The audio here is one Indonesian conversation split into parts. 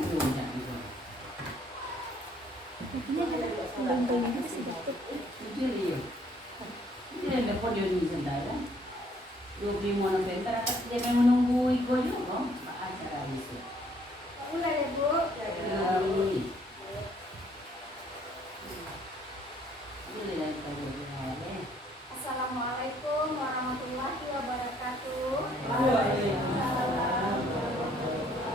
Belum gitu. Belum sedikit. Jadi dia dapat dia di sana. 25 November dia memang menunggu Iko juga acara itu. Udah ya Bu. Assalamualaikum warahmatullahi wabarakatuh. Waalaikumsalam warahmatullahi wabarakatuh.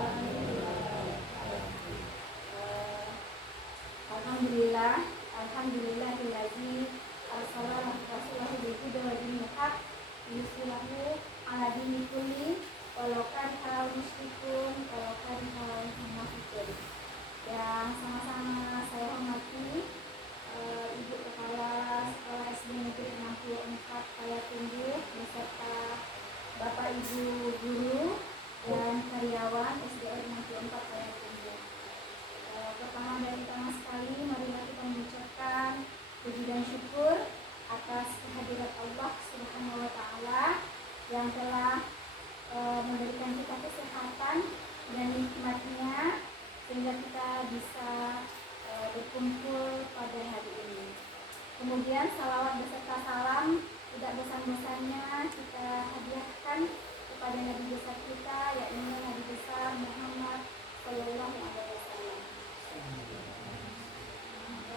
Alhamdulillahillazi arsala rasulahu bil huda wa dinil haq yuslihu ala dini kulli walau karihal musyrikun walau karihal munafiqun. Yang sama-sama saya hormati Ibu Kepala Sekolah SD Negeri 64 Payakumbuh beserta Bapak Ibu guru dan karyawan SDN 64 Payakumbuh. Pertama dan utama sekali, marilah kita mengucapkan puji dan syukur atas kehadirat Allah Subhanahu wa Ta'ala yang telah memberikan kita kesehatan dan nikmatnya sehingga kita bisa berkumpul pada hari ini. Kemudian salawat beserta salam tidak bosan-bosannya kita hadiahkan kepada Nabi besar kita, yakni Nabi besar Muhammad Sallallahu Alaihi Wasallam.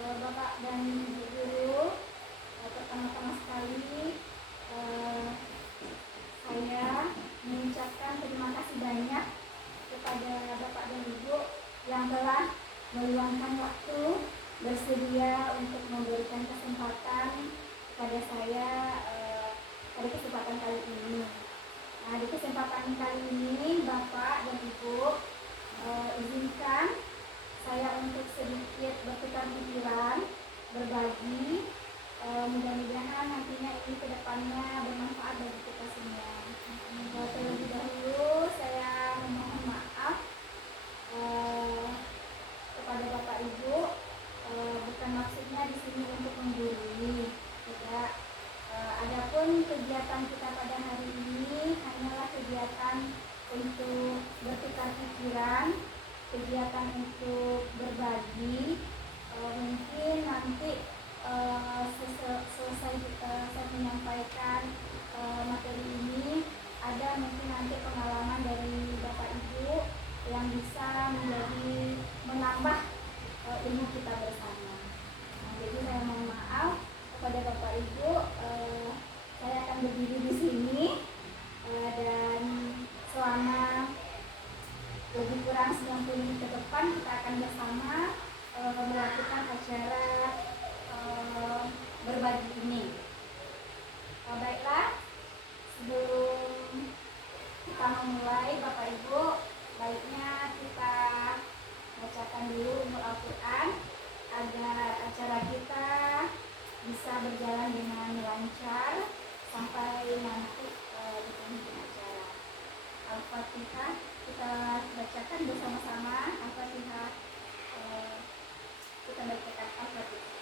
Bapak dan Ibu guru, pertama-tama sekali saya mengucapkan terima kasih banyak kepada Bapak dan Ibu yang telah meluangkan waktu bersedia untuk memberikan kesempatan kepada saya pada kesempatan kali ini. Nah, di kesempatan kali ini Bapak dan Ibu izinkan saya untuk sedikit bertukar pikiran, berbagi. Mudah-mudahan nantinya ini kedepannya bermanfaat bagi kita semua. Terlebih dahulu saya memohon maaf kepada Bapak Ibu, bukan maksudnya di sini untuk menggurui, tidak. Adapun kegiatan kita pada hari ini hanyalah kegiatan untuk bertukar pikiran, kegiatan untuk berbagi. Mungkin nanti selesai saya menyampaikan materi ini, ada mungkin nanti pengalaman dari Bapak Ibu yang bisa menambah ilmu kita bersama. Nah, jadi saya mohon maaf kepada Bapak Ibu, saya akan berdiri di sini dan selama lebih kurang 90 menit ke depan kita akan bersama melakukan acara berbagi ini. Baiklah, sebelum kita memulai Bapak Ibu, baiknya kita bacakan dulu umur Al-Quran agar acara kita bisa berjalan dengan lancar sampai nanti di penghujung acara. Al-Fatihah kita bacakan bersama-sama. Al-Fatihah kita bacakan Al-Fatihah.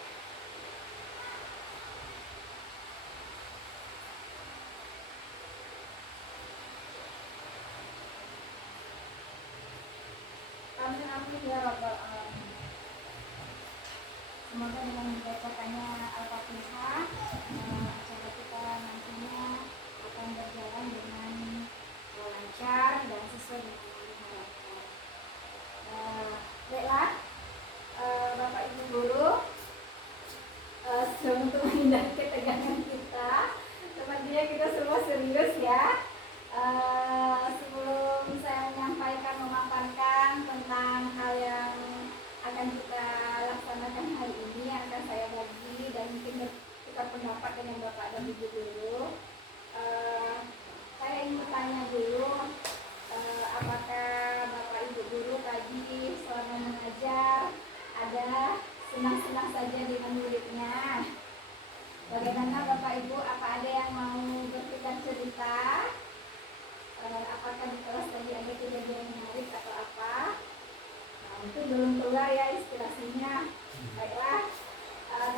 Amin ya rabbal alamin. Semoga dengan dibacakannya Al-Fatihah acara kita nantinya akan berjalan dengan lancar dan sesuai dengan yang diharapkan. Baiklah, Bapak Ibu guru, untuk menghindari ketegangan kita, sepertinya kita semua serius ya. Sebelum saya menyampaikan, memaparkan tentang hal yang akan kita laksanakan hari ini, yang akan saya bagi dan mungkin kita pendapat dengan Bapak dan Ibu guru, saya ingin bertanya dulu, apakah Bapak Ibu guru tadi selama mengajar ada senang-senang saja dengan muridnya? Bagaimana Bapak Ibu, apa ada yang mau bertukar cerita? Apakah di kelas tadi ada kejadian menarik atau apa? Nah, itu belum keluar ya inspirasinya. Baiklah,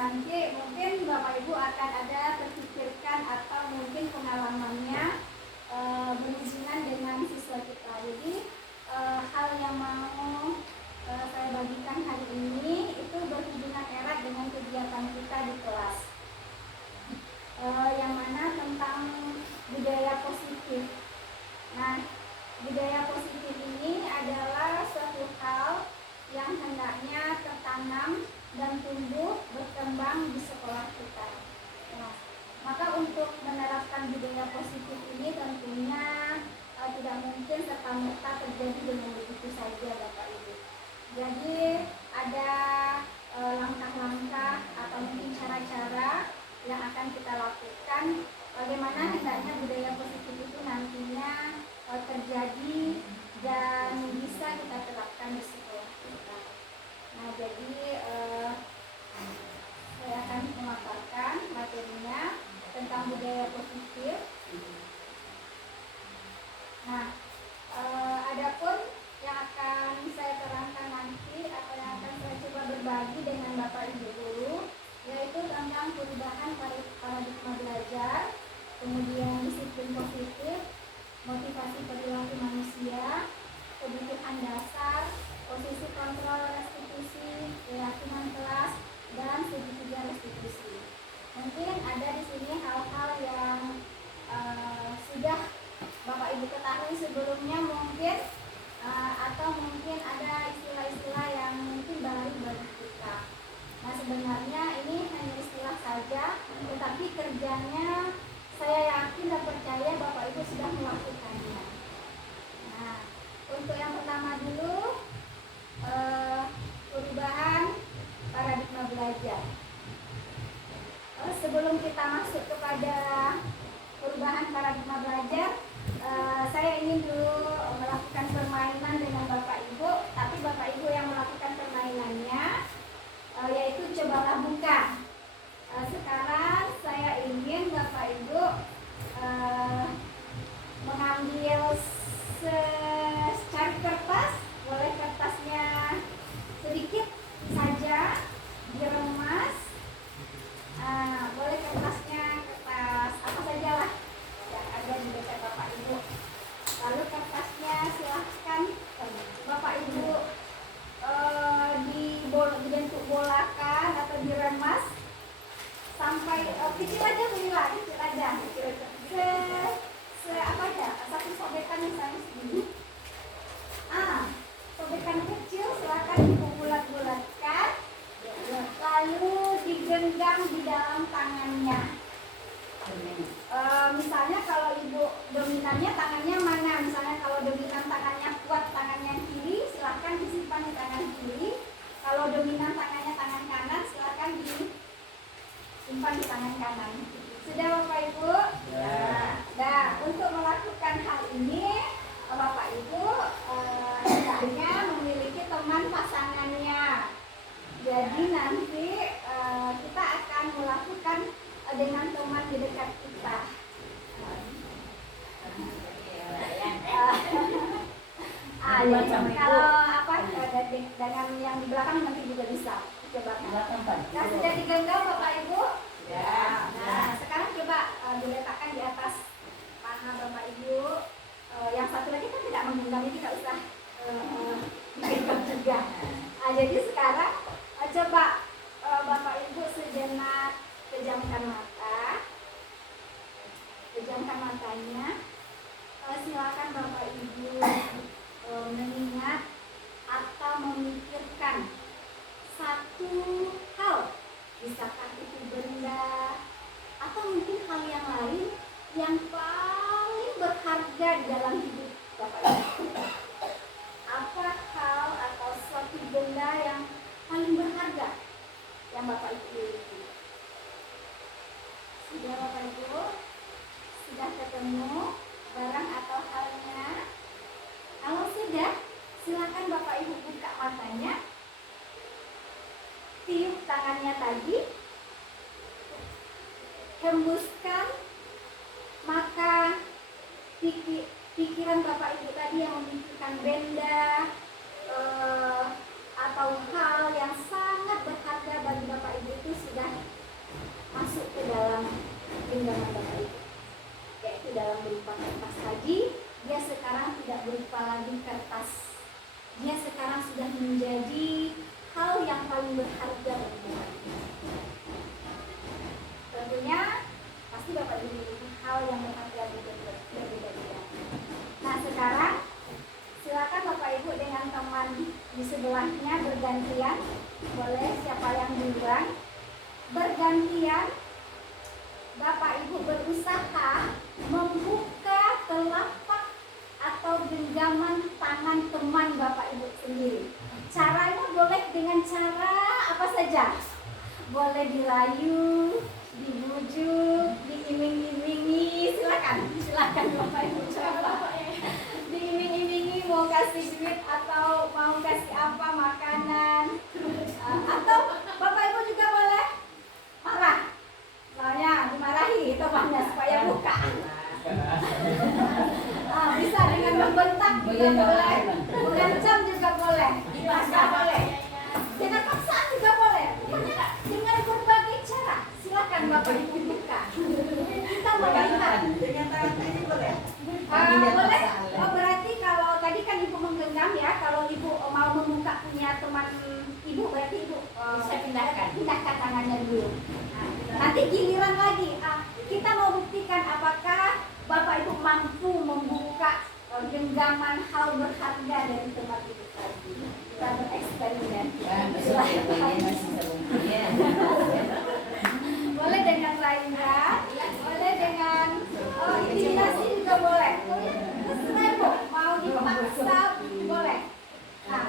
nanti mungkin Bapak Ibu akan ada terpikirkan atau mungkin pengalamannya berhubungan dengan siswa kita. Jadi hal yang mau Bapak Ibu dulu, yaitu tentang perubahan paradigma belajar, kemudian disiplin positif, motivasi perilaku manusia, kebutuhan dasar, posisi kontrol restitusi, keyakinan kelas, dan segitiga restitusi. Mungkin ada di sini hal-hal yang sudah Bapak Ibu ketahui sebelumnya mungkin, atau mungkin ada istilah-istilah yang mungkin baru bagi kita. Nah, sebenarnya ini hanya istilah saja, tetapi kerjanya saya yakin dan percaya Bapak Ibu sudah melakukannya. Nah, untuk yang pertama dulu, perubahan paradigma belajar. Sebelum kita masuk kepada perubahan paradigma belajar, saya ingin dulu melakukan permainan dengan Bapak Ibu, tapi Bapak Ibu yang melakukan permainannya, yaitu cobalah buka. Sekarang saya ingin Bapak Ibu mengambil secari kertas, boleh kertasnya sedikit saja diremas, boleh kertasnya kertas apa saja lah yang ada di dekat Bapak Ibu. Lalu kertasnya silahkan Bapak Ibu dibentuk bolakan atau diremas sampai kecil aja, Mila, kecil aja, apa aja, satu sobekan misalnya segini. Sobekan kecil silakan dibulat-bulatkan, lalu digenggam di dalam tangannya. Misalnya kalau ibu dominannya tangannya mana, misalnya kalau dominan tangannya kuat, tangannya kiri, silakan disimpan di tangan kiri. Kalau dominan tangannya tangan kanan, silakan disimpan di tangan kanan. Sudah Bapak Ibu? Ya. Nah, untuk melakukan hal ini Bapak Ibu hendaknya memiliki teman pasangannya. Jadi nanti kita akan melakukan dengan teman di dekat kita. Kalau apa dengan yang di belakang nanti juga bisa. Coba. Nah, sudah digenggam Bapak Ibu? Ya. Nah, sekarang coba diletakkan di atas paha Bapak Ibu. Yang satu lagi kan tidak menggenggam, ini tidak usah digenggam juga. Jadi sekarang coba Bapak Ibu sejenak pejamkan mata, pejamkan matanya. Silakan Bapak Ibu mengingat atau memikirkan satu hal, bisakah itu benda atau mungkin hal yang lain yang paling berharga di dalam hidup Bapak Ibu. Apa hal atau suatu benda yang paling berharga yang Bapak Ibu miliki? Sudah Bapak Ibu? Sudah ketemu barang atau halnya? Kalau sudah, silakan Bapak Ibu buka matanya, tiup tangannya tadi, hembuskan, maka pikiran Bapak Ibu tadi yang memikirkan benda atau hal yang sangat berharga bagi Bapak Ibu itu sudah masuk ke dalam genggaman Bapak Ibu, yaitu dalam berupa kertas tadi. Dia sekarang tidak berupa lagi kertas, dia sekarang sudah menjadi hal yang paling berharga bagi Bapak Ibu. Tentunya pasti Bapak Ibu memiliki hal yang berharga berbeda-beda. Nah, sekarang silakan Bapak Ibu dengan teman di sebelahnya bergantian, boleh siapa yang duluan, bergantian. Bapak Ibu berusaha membuka telapak atau genggaman tangan teman Bapak Ibu sendiri. Caranya boleh dengan cara apa saja, boleh dilayu, dibujuk, diiming-imingi, silakan Bapak Ibu coba. Diiming-imingi mau kasih duit atau mau kasih apa, makanan, atau Bapak Ibu juga boleh marah, soalnya dimarahi temannya supaya buka. Bisa dengan membentak juga boleh, mengancam juga boleh, dipaksa boleh, dengan paksaan juga boleh. Bapak Ibu buka. Kita melihat. Dengan tangan ini boleh? Boleh. Oh, berarti kalau tadi kan Ibu menggenggam ya, kalau Ibu mau membuka punya teman Ibu, berarti Ibu Saya pindahkan. pindahkan tangannya dulu. Nah, nanti giliran lagi. Kita mau buktikan apakah Bapak Ibu mampu membuka genggaman hal berharga dari teman Ibu tadi. Kita bereksperimen. Besok ya, bagian masih serumpi ya. Boleh dengan lainnya, boleh dengan intimidasi juga boleh. Terserah Bu, mau dipaksa boleh. Nah,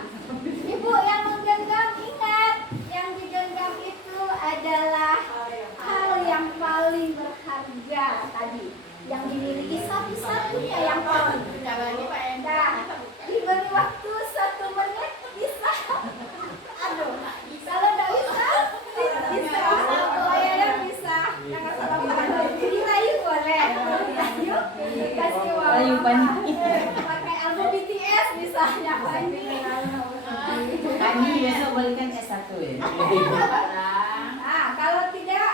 Ibu yang menggenggam ingat, yang digenggam itu adalah hal yang paling berharga tadi, yang dimiliki satu-satunya yang paling. Nah, diberi waktu 1 menit bisa. Aduh, kalau nggak bisa, bisa. Layarnya bisa. Jangan salah paham. Dirayu boleh. Dirayu, kasih Rayu Pani. pakai album BTS misalnya Pani. Pani besok balikan S1 ya. Nah, kalau tidak,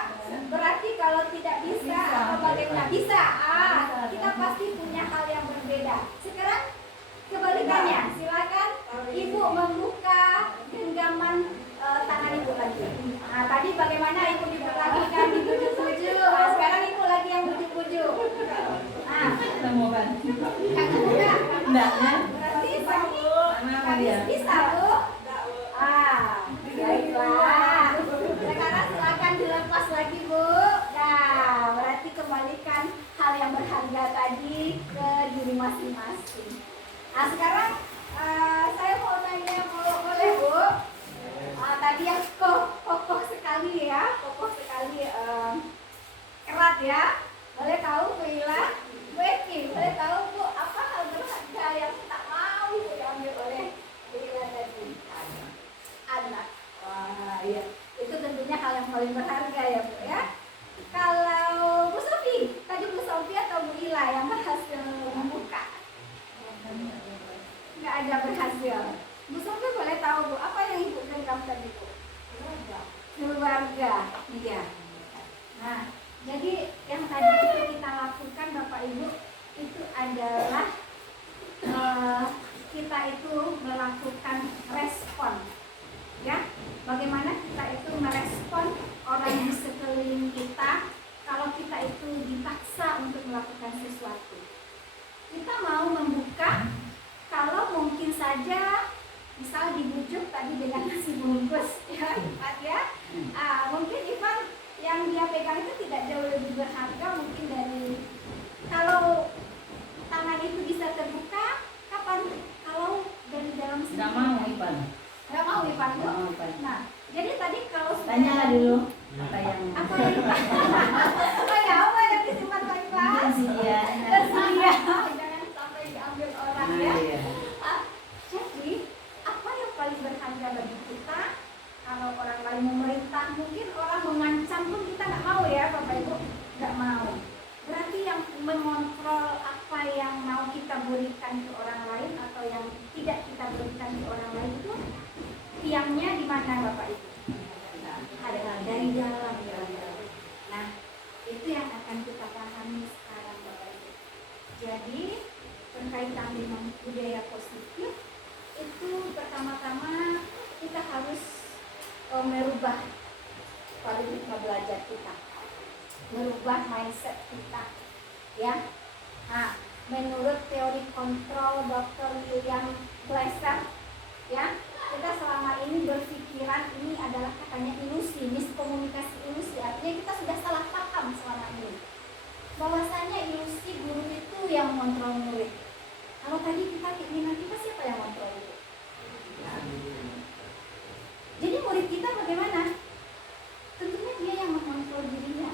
berarti kalau tidak bisa atau bagaimana? Bisa. Kita pasti punya hal yang berbeda. Sekarang kebalikannya, silakan Ibu membuka genggaman tangan Ibu lagi. Nah, tadi bagaimana Ibu diperlakukan, dibujuk-bujuk. Nah, sekarang Ibu lagi yang bujuk-bujuk. Nah, Mau bantu. kakak buka. Enggak kan? Berarti Pani Mana dia? bisa Bu. Baiklah. Sekarang silakan dilepas lagi Bu. Nah, berarti kembalikan hal yang berharga tadi ke diri masing-masing. Nah, sekarang saya mau tanya Bu, boleh Bu? Tadi yang kokoh sekali ya, kokoh sekali erat ya. Boleh tahu Bu Ila? Bu Eki, boleh tahu Bu apa hal berharga yang tak mau diambil oleh Bu Ila tadi? Anak. Wah, iya. Itu tentunya hal yang paling berharga ya Bu ya. Kalau Bu Sofi, tadi Bu Sofi atau Bu Ila yang berhasil membuka? Nggak ada berhasil. Bu Sofi boleh tahu Bu, apa yang Ibu genggam tadi Bu? Keluarga. Iya. Nah, jadi yang tadi itu kita lakukan Bapak Ibu itu adalah kita itu melakukan respon. Ya, bagaimana kita itu merespon orang di sekeliling kita kalau kita itu dipaksa untuk melakukan sesuatu. Kita mau membuka kalau mungkin saja misal dibujuk tadi dengan nasi bungkus ya, Pak ya. Mungkin Ivan yang dia pegang itu tidak jauh lebih berharga mungkin dari kalau tangan itu bisa terbuka kapan? Kalau dari dalam sini. Enggak mau Ipan. Nggak mau Ivan Bu? Nggak mau Ipan. Nah, jadi tadi kalau Tanyalah dulu apa yang apa yang disimpan Pak Ivan? Rahasia. Rahasia. Jangan sampai diambil orang ya. Iya. Jadi apa yang paling berharga bagi kita? Kalau orang lain memerintah, mungkin orang mengancam pun kita nggak mau ya Bapak Ibu, nggak mau. Berarti yang mengontrol apa yang mau kita berikan ke orang lain atau yang tidak kita berikan ke orang lain itu tiangnya di mana Bapak Ibu? Ada dari dalam ya. Nah, itu yang akan kita pahami sekarang Bapak Ibu. Jadi berkaitan dengan budaya positif itu pertama-tama kita harus merubah paradigma belajar kita, merubah mindset kita, ya. Nah, menurut teori kontrol Dr. William Glasser, ya, kita selama ini berpikiran ini adalah katanya ilusi, miskomunikasi ilusi, artinya kita sudah salah paham selama ini. Bahwasanya ilusi guru itu yang mengontrol murid. Kalau tadi kita keinginan kita siapa yang kontrol itu? Jadi murid kita bagaimana? Tentunya dia yang mengontrol dirinya.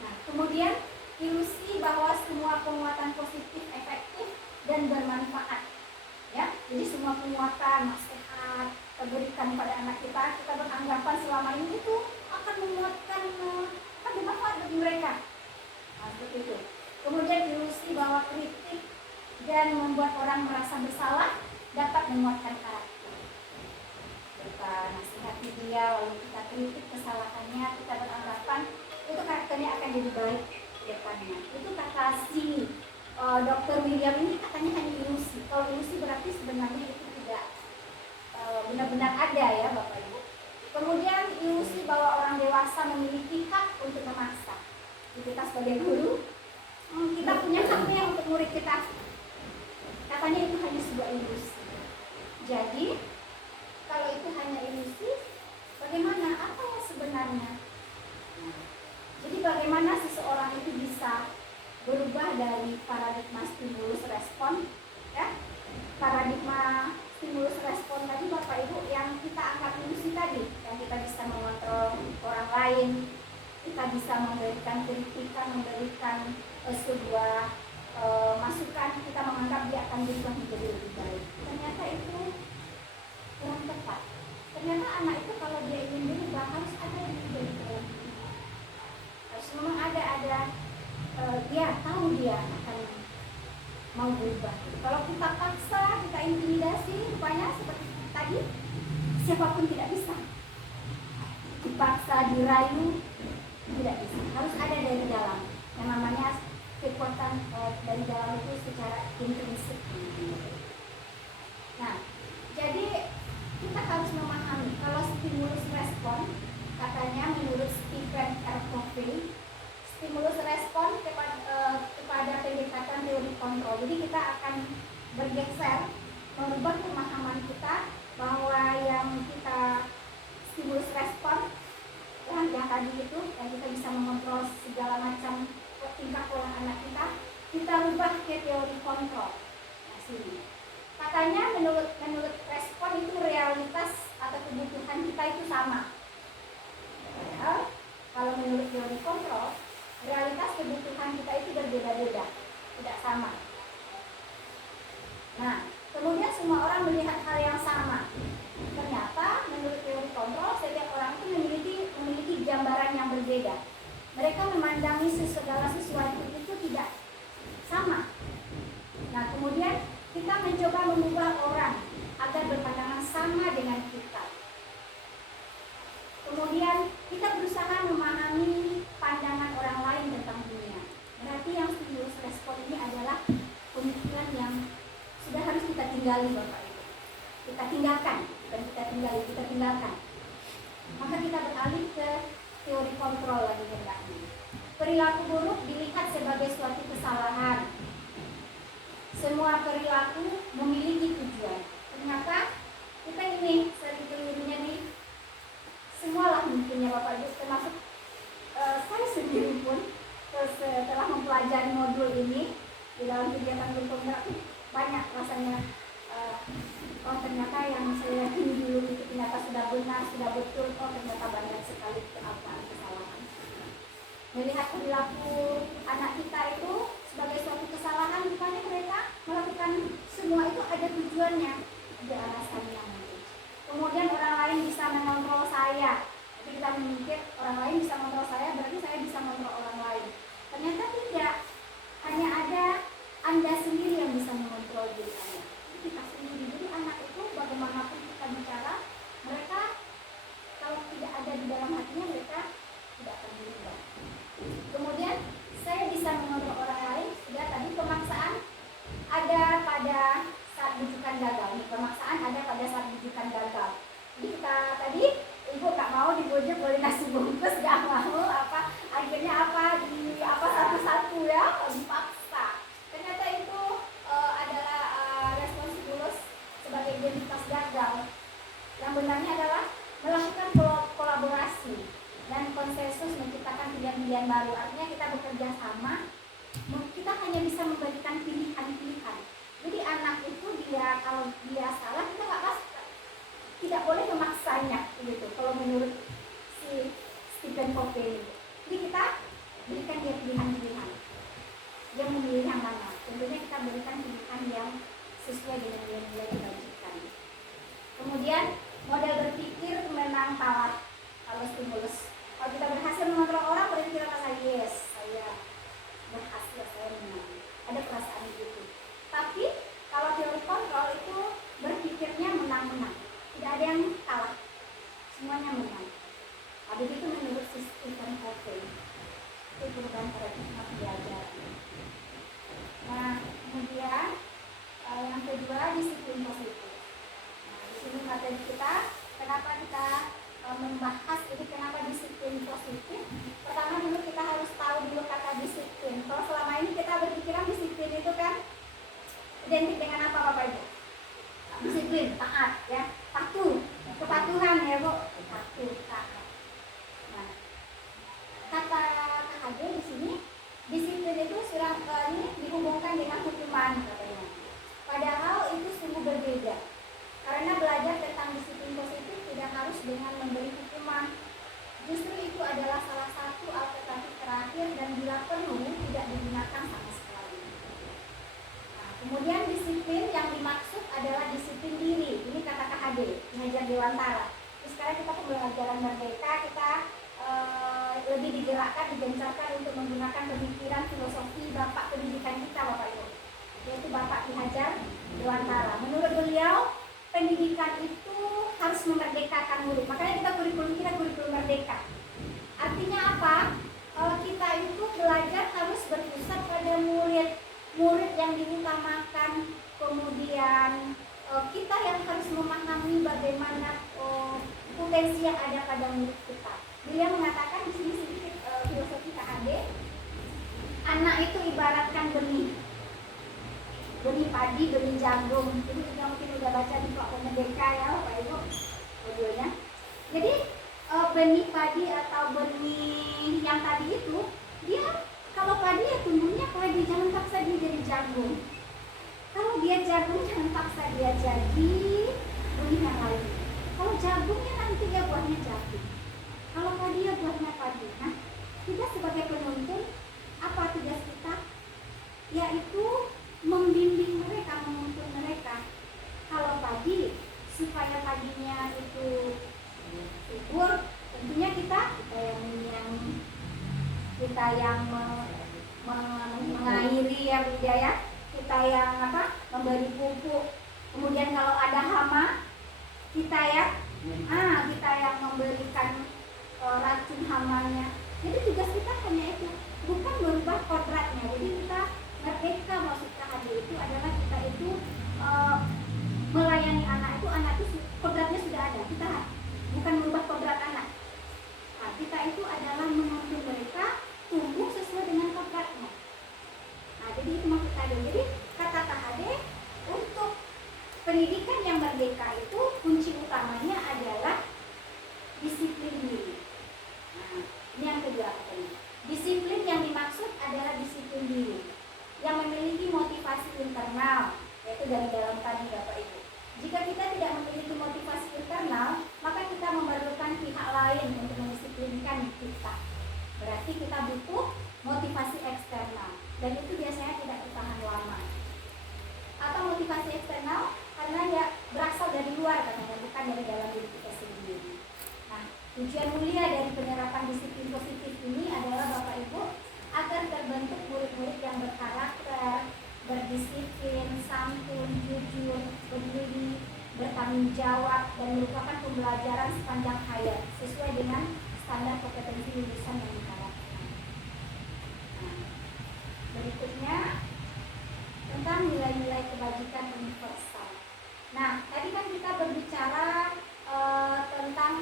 Nah, kemudian ilusi bahwa semua penguatan positif efektif dan bermanfaat. Ya, jadi semua penguatan nasihat kita berikan pada anak kita beranggapan selama ini itu akan menguatkan, akan bermanfaat bagi mereka. Nah, seperti itu. Kemudian ilusi bahwa kritik dan membuat orang merasa bersalah dapat menguatkan karakter. Berupa nasihati dia, lalu kita kritik kesalahannya, kita beranggapan itu karakternya akan jadi baik ke depannya. Itu kata si Dr. William ini katanya hanya ilusi. Kalau ilusi berarti sebenarnya itu tidak benar-benar ada ya Bapak Ibu. Kemudian ilusi bahwa orang dewasa memiliki hak untuk memaksa. Kita sebagai guru, kita punya haknya untuk murid kita. Katanya itu hanya sebuah ilusi. Jadi kalau itu hanya ilusi, bagaimana? Apa yang sebenarnya? Jadi bagaimana seseorang itu bisa berubah dari paradigma stimulus respon, ya? Paradigma stimulus respon tadi Bapak Ibu yang kita anggap ilusi tadi, yang kita bisa mengontrol orang lain, kita bisa memberikan kritikan, memberikan sebuah masukan, kita menganggap dia akan berubah menjadi lebih baik. Ternyata itu kurang tepat. Ternyata anak itu kalau dia ingin berubah harus ada yang menjadi dalam diri. Harus memang ada dia tahu dia akan mau berubah. Kalau kita paksa, kita intimidasi, rupanya seperti tadi, siapapun tidak bisa. Dipaksa, dirayu, tidak bisa. Harus ada dari dalam. Yang namanya kekuatan dari dalam itu secara intrinsik. Nah, jadi kita harus memahami kalau stimulus respon, katanya menurut Stephen R. Covey, stimulus respon kepada pendekatan teori kontrol. Jadi kita akan bergeser, merubah pemahaman kita bahwa yang kita stimulus respon yang tadi itu, yang kita bisa mengontrol segala macam tingkah pola anak kita rubah ke teori kontrol. Nah, sini katanya menurut respon itu realitas atau kebutuhan kita itu sama. Padahal kalau menurut teori kontrol, realitas kebutuhan kita itu berbeda-beda, tidak sama. Nah, kemudian semua orang melihat hal yang sama. Ternyata menurut teori kontrol, setiap orang itu memiliki gambaran yang berbeda. Mereka memandangi segala sesuatu itu tidak sama. Nah, kemudian kita mencoba mengubah orang agar berpandangan sama dengan kita. Kemudian kita berusaha memahami pandangan orang lain tentang dunia. Berarti yang stimulus respon ini adalah pemikiran yang sudah harus kita tinggali Bapak Ibu. Kita tinggalkan, bukan kita tinggali, kita tinggalkan. Maka kita beralih ke teori kontrol lagi hendaknya. Perilaku buruk dilihat sebagai suatu kesalahan. Semua perilaku memiliki tujuan. Ternyata kita ini sering kelirunya nih. Semualah mungkinnya Bapak Ibu, termasuk saya sendiri pun setelah mempelajari modul ini di dalam kegiatan berpenggerak banyak rasanya ternyata yang saya yakini dulu itu ternyata sudah benar, sudah betul, ternyata banyak sekali kesalahan. Melihat perilaku anak kita itu sebagai suatu kesalahan, bukannya mereka melakukan semua itu ada tujuannya, ada alasannya. Kemudian orang lain bisa mengontrol saya. Jadi kita memikir orang lain bisa mengontrol saya, berarti saya bisa mengontrol orang lain. Ternyata tidak. Hanya ada Anda sendiri yang bisa mengontrol diri Anda. Kita sendiri. Jadi anak itu bagaimanapun kita bicara, mereka kalau tidak ada di dalam hatinya, mereka tidak akan berubah. Kemudian saya bisa mengontrol orang lain. Sudah tadi pemaksaan ada pada saat bujukan gagal. Pemaksaan ada pada saat bujukan gagal. Jadi kita tadi ibu nggak mau dibujuk boleh nasi bungkus, nggak mau akhirnya satu-satu ya dipaksa. Ternyata itu adalah respon stimulus sebagai identitas gagal. Yang benarnya adalah melakukan kolaborasi dan konsensus menciptakan pilihan-pilihan baru. Artinya kita bekerja sama, kita hanya bisa memberikan pilihan-pilihan. Jadi anak itu kalau dia salah kita tidak boleh memaksanya gitu. Kalau menurut si Stephen Covey, jadi kita berikan dia pilihan-pilihan. Dia memilih yang mana? Tentunya kita berikan pilihan yang sesuai dengan nilai-nilai kebajikan. Kemudian model berpikir menang kalah kalau stimulus. Kalau kita berhasil mengontrol orang, berarti kita merasa yes, saya berhasil, saya menang. Ada perasaan gitu. Tapi kalau teori kontrol itu berpikirnya menang-menang, tidak ada yang kalah. Semua semuanya menang. Habis itu menurut Stephen Covey itu perubahan paradigma pembelajaran. Nah, kemudian yang kedua disiplin positif. Nah, di sini materi kita, kenapa kita membahas ini, kenapa disiplin positif. Pertama dulu kita harus tahu dulu kata disiplin. Kalau selama ini kita berpikiran disiplin itu kan identik dengan apa Bapak Ibu? Disiplin, taat ya, patuh, kepatuhan ya Bu, patuh, taat. Nah, kata KHG di sini disiplin itu sudah ini dihubungkan dengan hukuman katanya. Padahal itu sungguh berbeda. Karena belajar tentang disiplin positif tidak harus dengan memberi hukuman. Justru itu adalah salah satu alternatif terakhir dan bila perlu tidak digunakan sama sekali. Nah, kemudian disiplin yang dimaksud adalah disiplin diri. Ini kata KHD, mengajar Dewantara. Terus sekarang kita pembelajaran merdeka, kita lebih digerakkan, digencarkan untuk menggunakan pemikiran filosofi Bapak pendidikan kita Bapak Ibu, yaitu Bapak Ki Hajar Dewantara. Menurut beliau, pendidikan itu harus memerdekakan murid. Makanya kita kurikulum merdeka. Artinya apa? Kita itu belajar harus berpusat pada murid yang diutamakan. Kemudian kita yang harus memahami bagaimana potensi yang ada pada murid kita. Dia mengatakan di sini sedikit filosofi KHD, anak itu ibaratkan benih padi, benih jagung. Ini juga mungkin udah baca di kelompok merdeka ya Bapak Ibu audionya. Jadi benih padi atau benih yang tadi itu, dia kalau padi ya tumbuhnya padi, jangan paksa dia jadi jagung. Kalau dia jagung jangan paksa dia jadi benih yang lain. Kalau jagungnya nanti ya buahnya jagung. Kalau padi ya buahnya padi. Nah, kita sebagai penuntun, apa tugas kita? Yaitu membimbing mereka, menuntun mereka. Kalau padi, supaya padinya itu subur, tentunya kita yang menyiangi, kita yang mengairi ya Bunda ya, kita yang memberi pupuk. Kemudian kalau ada hama, kita yang memberikan racun hamanya. Jadi tugas kita hanya itu, bukan merubah kodratnya. Jadi kita merdeka, maksud KHD itu adalah kita itu melayani anak itu kodratnya sudah ada. Kita bukan merubah kodrat anak. Nah, kita itu adalah menuntun mereka tumbuh sesuai dengan kodratnya. Nah, jadi itu maksud KHD. Jadi kata KHD, untuk pendidikan yang merdeka itu kunci utamanya adalah disiplin diri. Nah, ini yang kedua katanya. Disiplin yang dimaksud adalah disiplin diri yang memiliki motivasi internal, yaitu dari dalam tadi Bapak Ibu. Jika kita tidak memiliki motivasi internal, maka kita memerlukan pihak lain untuk mendisiplinkan kita. Berarti kita butuh motivasi eksternal, dan itu biasanya tidak bertahan lama. Atau motivasi eksternal karena ya berasal dari luar, katanya, bukan dari dalam diri kita sendiri. Nah, tujuan mulia dari penerapan disiplin positif ini adalah Bapak Ibu agar terbentuk murid-murid yang berkarakter, berdisiplin, santun, jujur, berdiri, bertanggung jawab, dan merupakan pembelajaran sepanjang hayat sesuai dengan standar kompetensi lulusan yang diharapkan. Nah, berikutnya tentang nilai-nilai kebajikan universal. Nah, tadi kan kita berbicara tentang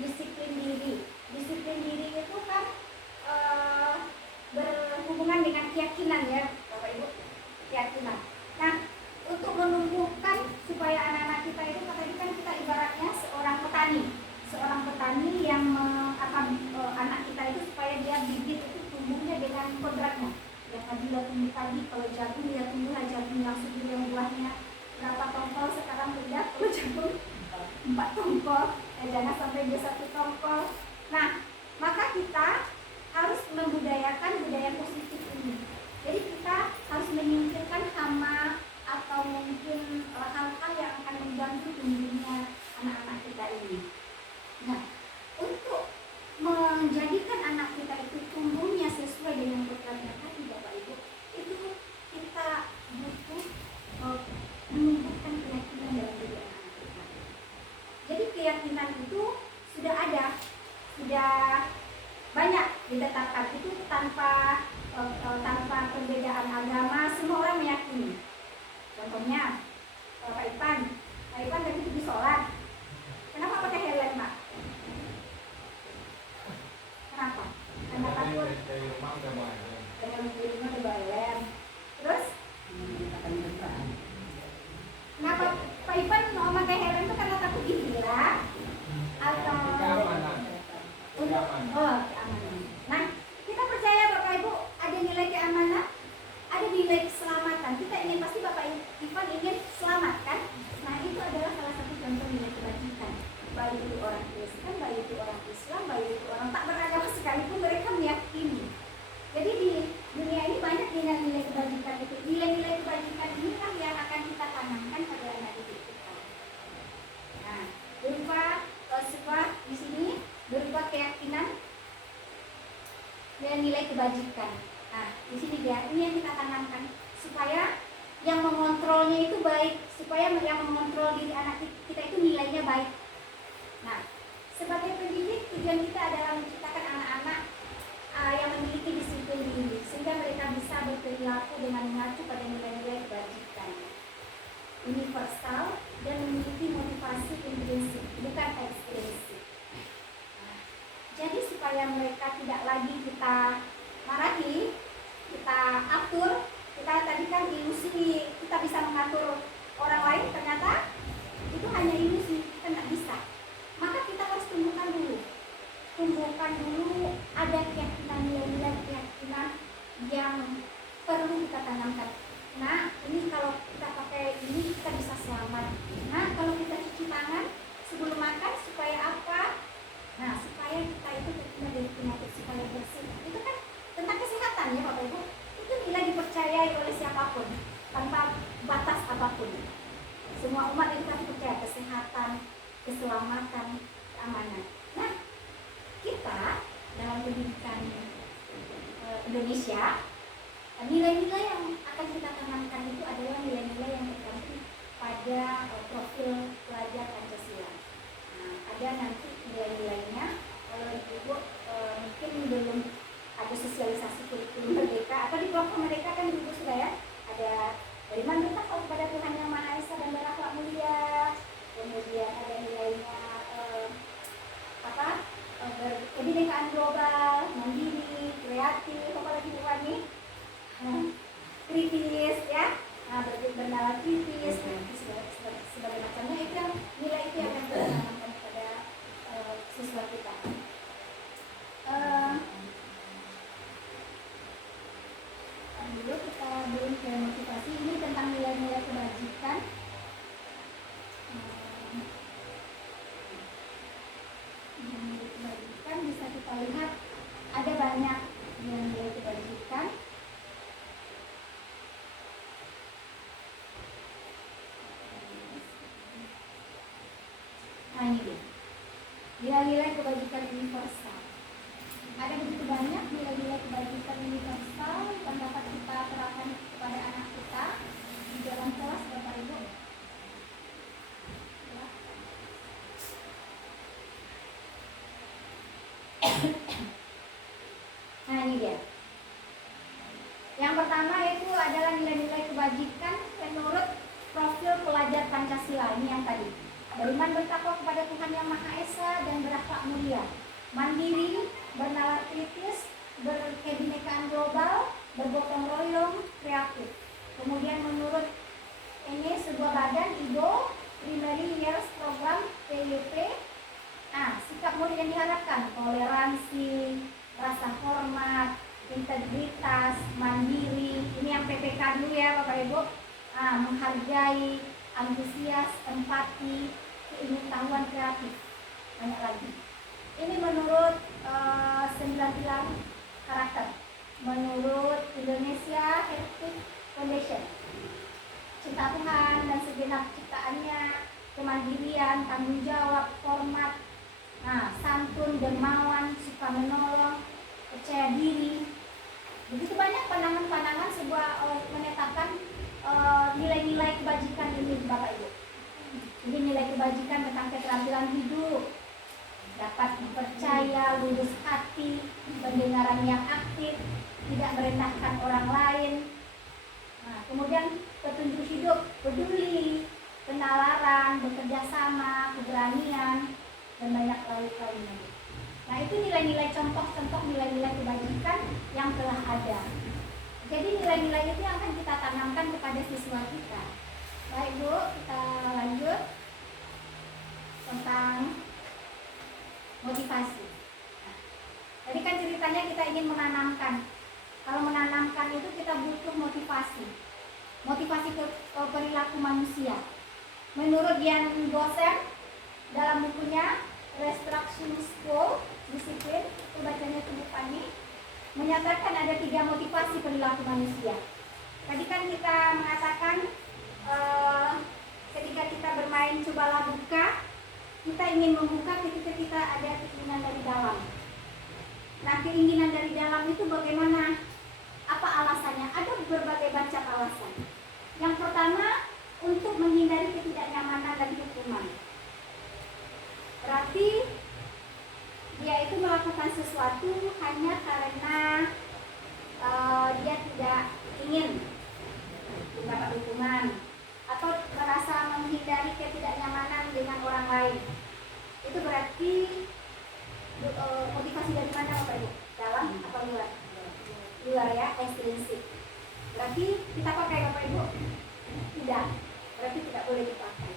disiplin diri. Disiplin diri itu kan berhubungan dengan keyakinan ya Bapak Ibu, keyakinan. Nah, untuk menumbuhkan supaya anak-anak kita itu, tadi kan kita ibaratnya seorang petani yang anak kita itu supaya dia bibit itu tumbuhnya dengan kodratnya. Yang tadi dia tumbuh padi, kalau jagung dia tumbuh jagung yang subur yang buahnya berapa tongkol sekarang tidak, kalau jagung 4 tongkol, jangan sampai dia 1 tongkol. Nah, maka kita harus membudayakan budaya positif ini. Jadi kita harus menyingkirkan hama atau mungkin hal-hal yang akan mengganggu tumbuhnya anak-anak kita ini. Nah, untuk menjadikan anak kita itu tumbuhnya sesuai dengan kodratnya tadi Bapak Ibu, itu kita butuh menumbuhkan keyakinan dalam diri anak kita. Jadi keyakinan itu contohnya Pak Ipan tadi pergi sholat, kenapa pakai helm Pak? Kenapa? Karena takut helm di rumah ada helm. Terus kenapa Pak Ipan mau pakai helm itu karena takut ditilang atau keamanan. keamanan. Nah, kita percaya Bapak Ibu ada nilai keamanan, ada nilai keselamatan. Kita ingin pasti Bapak Ipan ingin selamat kan? Nah, itu adalah salah satu contoh nilai kebajikan. Baik itu orang Kristen, baik itu orang Islam, baik itu orang tak beragama sekalipun mereka meyakini. Jadi di dunia ini banyak nilai-nilai kebajikan itu. Nilai-nilai kebajikan inilah yang akan kita tanamkan pada anak didik kita. Nah, berupa sebuah di sini berupa keyakinan nilai-nilai kebajikan. Nah, di sini dia ini yang kita tanamkan supaya yang mengontrolnya itu baik, supaya yang mengontrol diri anak kita itu nilainya baik. Nah, sebagai pendidik tujuan kita adalah menciptakan anak-anak yang memiliki disiplin diri sehingga mereka bisa berperilaku dengan mengacu pada nilai-nilai kebajikan universal dan memiliki motivasi intrinsik, bukan ekstrinsik. Nah, jadi supaya mereka tidak lagi kita marahi, kita atur, kita tadi kan ilusi kita bisa mengatur orang lain, ternyata itu hanya ilusi, kita nggak bisa. Maka kita harus tumbuhkan dulu ada keyakinan yang perlu kita tanamkan. Nah, ini kalau kita pakai ini kita bisa selamat. Nah, kalau kita cuci tangan sebelum makan supaya apa? Nah, supaya kita itu terhindar dari penyakit, supaya bersih. Itu kan tentang kesehatan ya Bapak Ibu. Itu nilai dipercayai oleh siapapun tanpa batas apapun. Semua umat itu pasti percaya kesehatan, keselamatan, keamanan. Nah, kita dalam pendidikan Indonesia, nilai-nilai yang akan kita tanamkan itu adalah nilai-nilai yang tergantung pada profil pelajar Pancasila. Nah, ada nanti nilai-nilainya. Kalau Ibu mungkin belum ada sosialisasi kurikulum merdeka atau di kelompok mereka kan Ibu sudah ya, ada beriman bertakwa kepada Tuhan Yang Maha Esa dan berakhlak mulia. Kemudian ada nilainya kebinekaan global, mandiri, kreatif, apalagi Bu Fani, kritis ya, bernalar kritis, sebagai macamnya itu yang nilai itu yang akan kita tanamkan kepada siswa kita. Dulu kita belum ke motivasi, ini tentang nilai-nilai kebajikan. Kebajikan bisa kita lihat ada banyak nilai kebajikan. Nah, ini dia nilai-nilai kebajikan universal. Ada begitu banyak nilai-nilai kebajikan universal yang dapat kita terapkan kepada anak kita di dalam kelas, Bapak Ibu. Nah, ini dia. Yang pertama itu adalah nilai-nilai kebajikan menurut profil pelajar Pancasila. Ini yang tadi. Beriman bertakwa kepada Tuhan Yang Maha Esa dan berakhlak mulia. Mandiri, bernalar kritis, berkebinekaan global, bergotong royong, kreatif. Kemudian menurut ini sebuah badan IDO, Primary Years Program PYP. Nah, sikap murid yang diharapkan toleransi, rasa hormat, integritas, mandiri. Ini yang PPK dulu ya Bapak Ibu. Menghargai, antusias, empati, keingin-tahuan, kreatif. Banyak lagi. Ini menurut 9 pilar karakter. Menurut Indonesia Heritage Foundation. Cinta Tuhan dan segenap ciptaannya, kemandirian, tanggung jawab, hormat, santun, dermawan, suka menolong, percaya diri. Begitu banyak pandangan-pandangan sebuah menetapkan nilai-nilai kebajikan ini Bapak Ibu. Ini nilai kebajikan tentang keterampilan hidup, dapat dipercaya, lurus hati, pendengaran yang aktif, tidak merendahkan orang lain. Nah, kemudian petunjuk hidup, peduli, penalaran, bekerja sama, keberanian, dan banyak lainnya. Nah, itu nilai-nilai contoh-contoh nilai-nilai kebajikan yang telah ada. Jadi nilai-nilai itu yang akan kita tanamkan kepada siswa kita. Baik Bu, kita lanjut tentang motivasi. Nah, tadi kan ceritanya kita ingin menanamkan. Kalau menanamkan itu kita butuh motivasi. Motivasi perilaku manusia. Menurut Dian Gosen dalam bukunya Restructuring School Disiplin, itu bacanya itu Pani, menyatakan ada 3 motivasi perilaku manusia. Tadi kan kita mengatakan ketika kita bermain cobalah buka, kita ingin membuka ketika kita ada keinginan dari dalam. Nah, keinginan dari dalam itu bagaimana? Apa alasannya? Ada berbagai macam alasan. Yang pertama, untuk menghindari ketidaknyamanan dan hukuman. Berarti dia itu melakukan sesuatu hanya karena dia tidak ingin mendapat hukuman atau merasa menghindari ketidaknyamanan dengan orang lain. Itu berarti motivasi dari mana Bapak Ibu? Dalam atau luar? Luar ya, ekstrinsik. Berarti kita pakai Bapak Ibu? Tidak. Berarti tidak boleh dipakai.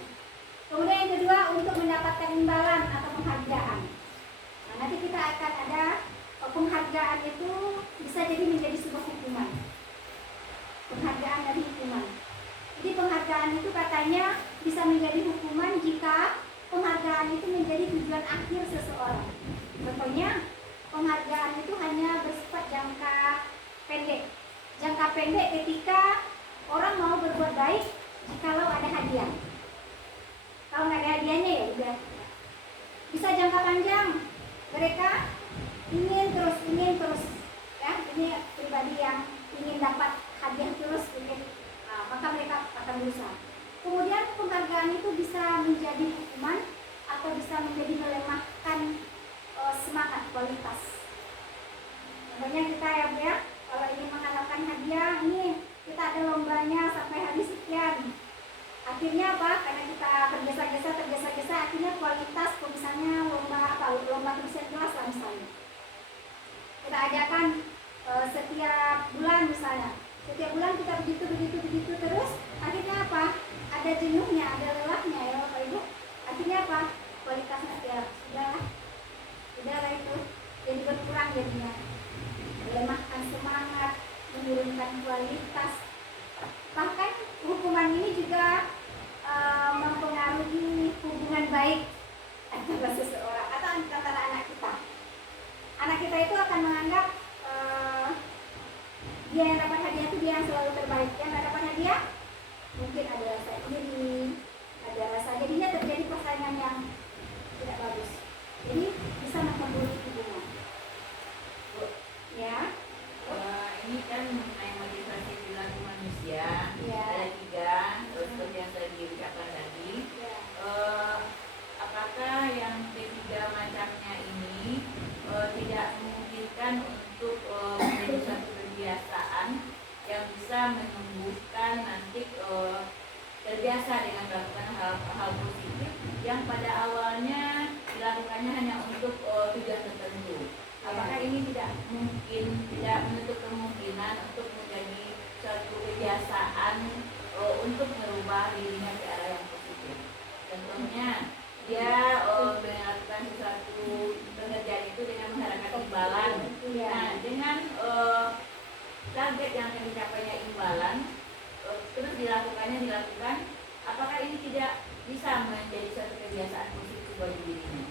Kemudian yang kedua, untuk mendapatkan imbalan atau penghargaan. Nah, nanti kita akan ada penghargaan itu bisa jadi menjadi sebuah hukuman. Penghargaan dari hukuman. Jadi penghargaan itu katanya bisa menjadi hukuman jika penghargaan itu menjadi tujuan akhir seseorang. Contohnya, penghargaan itu hanya bersifat jangka pendek. Jangka pendek ketika orang mau berbuat baik jikalau ada hadiah. Kalau nggak ada hadiahnya ya udah. Bisa jangka panjang. Mereka ingin terus ya, ini pribadi yang ingin dapat hadiah terus ingin, maka mereka akan berusaha. Kemudian penghargaan itu bisa menjadi hukuman atau bisa menjadi melemahkan semangat kualitas. Contohnya kita ya, kalau ingin mengharapkan hadiah, ini kita ada lombanya sampai hari sekian. Akhirnya apa? Karena kita tergesa-gesa, akhirnya kualitas, misalnya lomba tulisan kelas lah misalnya. Kita ajakan setiap bulan misalnya. Setiap bulan kita begitu terus, akhirnya apa? Ada jenuhnya, ada lelahnya ya Bapak Ibu. Akhirnya apa? Kualitasnya ya sudahlah itu. Jadi berkurang jadinya. Melemahkan semangat, menurunkan kualitas. Bahkan hukuman ini juga mempengaruhi hubungan baik antara seseorang atau antara anak kita. Anak kita itu akan menganggap dia yang dapat hadiah itu dia yang selalu terbaik. Yang tidak dapat hadiah mungkin ada rasa iri, ada rasa, jadinya terjadi persaingan yang tidak bagus. Jadi bisa memperburuk hubungan. Ya. Ini kan mengenai motivasi perilaku manusia. Ya. Ada 3, terus yang tadi diucapkan tadi. Ya. Apakah yang ketiga macamnya ini tidak memungkinkan untuk menjadi suatu kebiasaan yang bisa menumbuhkan nanti terbiasa dengan melakukan hal positif yang pada awalnya dilakukannya hanya untuk tujuan tertentu. Apakah ini tidak menutup kemungkinan untuk menjadi suatu kebiasaan untuk merubah dirinya ke arah yang positif? Contohnya, dia melakukan sesuatu pekerjaan itu dengan mengharapkan imbalan. Nah, dengan target yang akan dicapainya imbalan, terus dilakukan, apakah ini tidak bisa menjadi suatu kebiasaan positif bagi dirinya?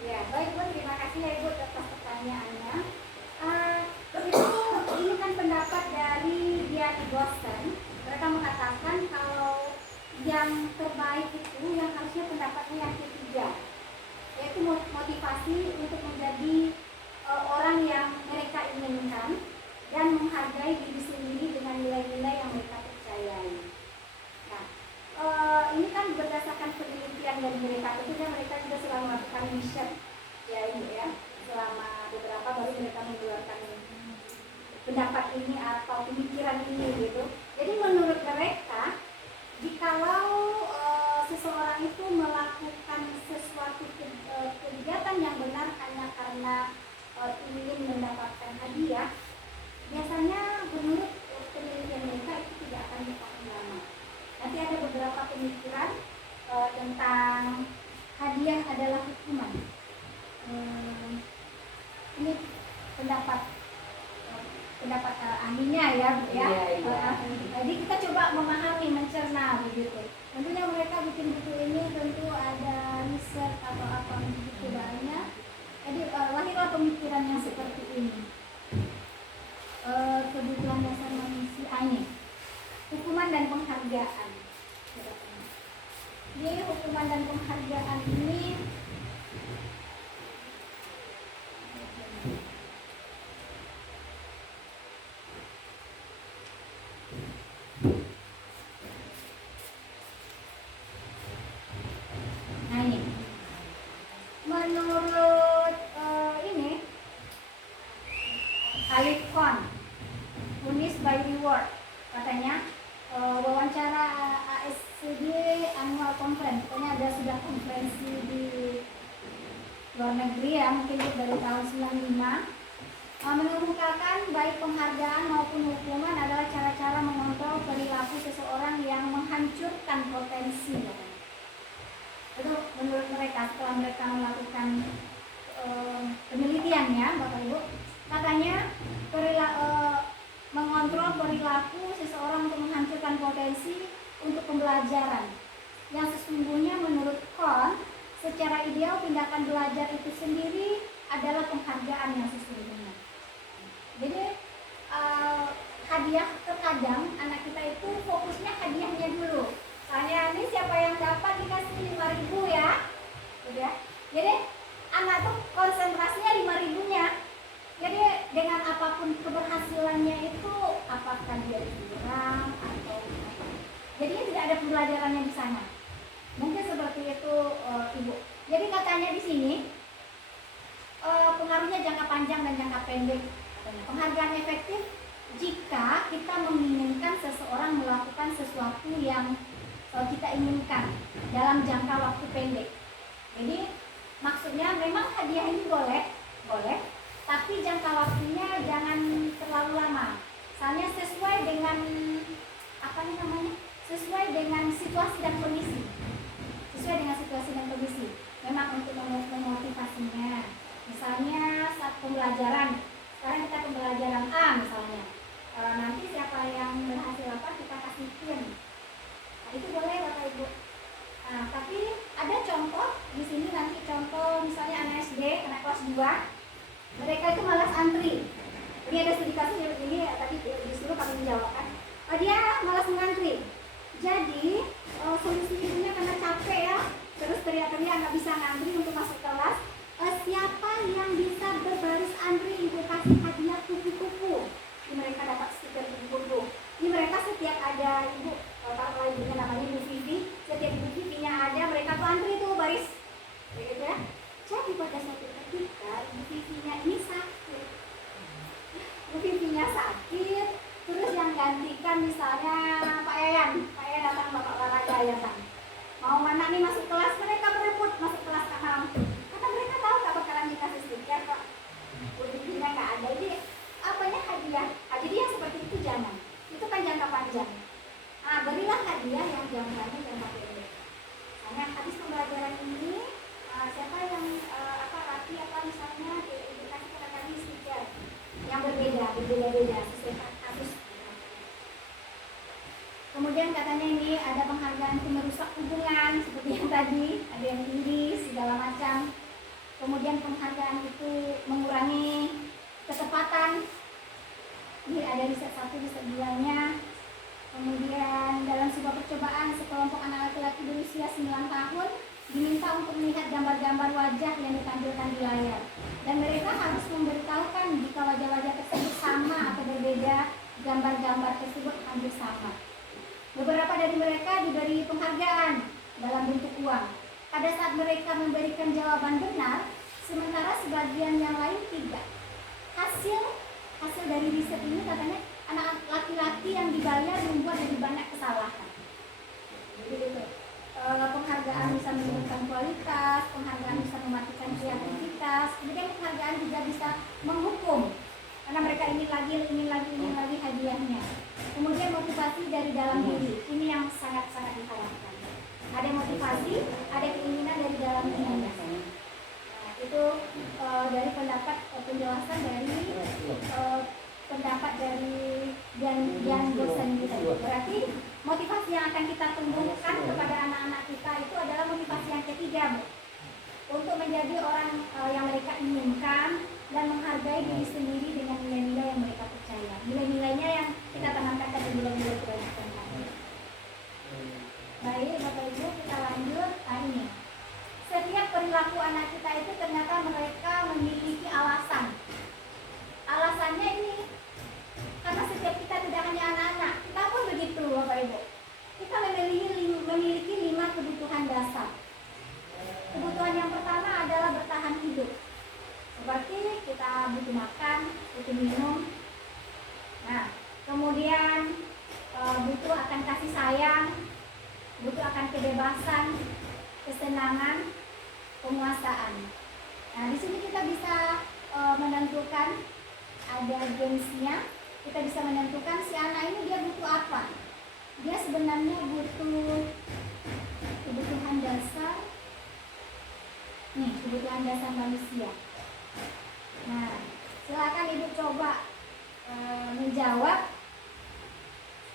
Ya, baik Bu, terima kasih ya Ibu atas pertanyaannya. Itu ini kan pendapat dari Dian Gosen. Mereka mengatakan kalau yang terbaik itu yang harusnya pendapatnya yang ketiga, yaitu motivasi untuk menjadi orang yang mereka inginkan dan menghargai diri sendiri dengan nilai-nilai yang mereka percayai. Nah, ini kan berdasarkan penelitian dari mereka, tentunya mereka juga selalu melakukan riset ya Ibu ya, selama beberapa baru mereka mengeluarkan pendapat ini atau pemikiran ini gitu. Jadi menurut mereka seseorang itu melakukan sesuatu kegiatan yang benar hanya karena ingin mendapatkan hadiah, biasanya menurut penelitian mereka itu tidak akan bertahan lama. Nanti ada beberapa pemikiran tentang hadiah adalah hukuman. Ini pendapat ahlinya ya, Bu ya. Jadi kita coba memahami, mencerna begitu. Tentunya mereka bikin buku ini tentu ada riset atau apa begitu banyak. Jadi lahirlah pemikiran yang seperti ini. Kebutuhan dasar manusia ini, hukuman dan penghargaan. Jadi hukuman dan penghargaan ini menurut ini Alif Kohn, Punis by Reward, katanya wawancara ASCD Annual Conference, pokoknya ada sudah konferensi di luar negeri ya, mungkin dari tahun 95, mengemukakan baik penghargaan maupun hukuman adalah cara-cara mengontrol perilaku seseorang yang menghancurkan potensi. Itu menurut mereka setelah mereka melakukan penelitiannya, Bapak Ibu, katanya mengontrol perilaku seseorang untuk menghancurkan potensi untuk pembelajaran. Yang sesungguhnya menurut Kohn, secara ideal tindakan belajar itu sendiri adalah penghargaan yang sesungguhnya. Jadi hadiah, terkadang anak kita itu fokusnya hadiahnya dulu. Soalnya ini siapa yang dapat dikasih 5.000 ya, udah. Jadi anak tuh konsentrasinya 5.000-nya. Jadi dengan apapun keberhasilannya itu, apakah dia curang atau apa. Jadi tidak ada pembelajarannya di sana. Mungkin seperti itu, Ibu. Jadi katanya di sini pengaruhnya jangka panjang dan jangka pendek. Penghargaan efektif jika kita menginginkan seseorang melakukan sesuatu yang kita inginkan dalam jangka waktu pendek. Jadi maksudnya memang hadiah ini boleh, tapi jangka waktunya jangan terlalu lama. Misalnya sesuai dengan sesuai dengan situasi dan kondisi. Memang untuk memotivasinya. Misalnya saat pembelajaran, sekarang kita pembelajaran A misalnya. Nanti siapa yang berhasil apa kita kasih pin. Nah, itu boleh Bapak Ibu. Nah, tapi ada contoh di sini, nanti contoh misalnya anak SD, anak kelas 2, mereka itu malas antri. Ini ada studi kasus ini tadi disuruh kami menjawabkan. Dia malas mengantri. Jadi solusi ibunya karena capek ya, terus teriak-teriak nggak bisa ngantri untuk masuk kelas. Siapa yang bisa berbaris antri, ibu kasih hadiah kupu-kupu. Ini mereka dapat stiker kupu-kupu. Ini mereka setiap ada ibu, kalau ibunya namanya Ibu Vivi, setiap Ibu Vivinya ada, mereka tuh antri tuh baris, gitu ya. Jadi pada suatu ketika Ibu Vivinya ini sakit, terus yang gantikan misalnya Pak Yayan datang, Bapak olahraga datang. Mau mana nih masuk kelas, mereka berebut masuk kelas karena mereka tahu nggak bakalan dikasih stiker kok. Ujiannya nggak ada, jadi apanya hadiah. Jadi yang seperti itu jangan. Itu kan jangka panjang. Nah, berilah hadiah yang jangkanya jangka pendek. Karena habis pembelajaran ini, siapa yang Rati misalnya dikasih kata-kata stiker yang berbeda-beda sesuai kasus. Kemudian katanya ini ada penghargaan untuk merusak hubungan seperti yang tadi, ada yang tinggi segala macam. Kemudian penghargaan itu mengurangi ketepatan. Ini ada riset 1, riset 2-nya. Kemudian dalam sebuah percobaan, sekelompok anak laki-laki berusia 9 tahun diminta untuk melihat gambar-gambar wajah yang ditampilkan di layar. Dan mereka harus memberitahukan jika wajah-wajah tersebut sama atau berbeda, gambar-gambar tersebut hampir sama. Beberapa dari mereka diberi penghargaan dalam bentuk uang. Pada saat mereka memberikan jawaban benar, sementara sebagian yang lain tidak. Hasil dari riset ini katanya anak laki-laki yang dibayar membuat lebih banyak kesalahan. Jadi penghargaan penghargaan bisa menurunkan kualitas, penghargaan bisa mematikan kreativitas, kemudian penghargaan juga bisa menghukum karena mereka ingin lagi hadiahnya. Kemudian motivasi dari dalam diri, ini yang sangat-sangat diharapkan. Ada motivasi, ada keinginan dari dalam diri. Nah, itu dari pendapat penjelasan dari pendapat dari Jan Gosen gitu. Berarti motivasi yang akan kita tumbuhkan kepada anak-anak kita itu adalah motivasi yang ketiga, Bu. Untuk menjadi orang yang mereka inginkan dan menghargai diri sendiri dengan nilai-nilai yang mereka percaya. Nilai-nilainya yang kita tanamkan pada nilai-nilai kebaikan tadi. Baik, Bapak Ibu, kita lanjut. Nah, ini. Setiap perilaku anak kita itu ternyata mereka memiliki alasan. Alasannya ini karena setiap kita tidak hanya anak-anak, kita pun begitu, Bapak Ibu. Kita memiliki 5 kebutuhan dasar. Kebutuhan yang pertama adalah bertahan hidup. Seperti kita butuh makan, butuh minum. Nah, kemudian butuh akan kasih sayang, butuh akan kebebasan, kesenangan, penguasaan. Nah, di sini kita bisa menentukan ada gamesnya. Kita bisa menentukan si anak ini dia butuh apa. Dia sebenarnya butuh kebutuhan dasar. Nih, kebutuhan dasar manusia. Nah, silakan Ibu coba menjawab.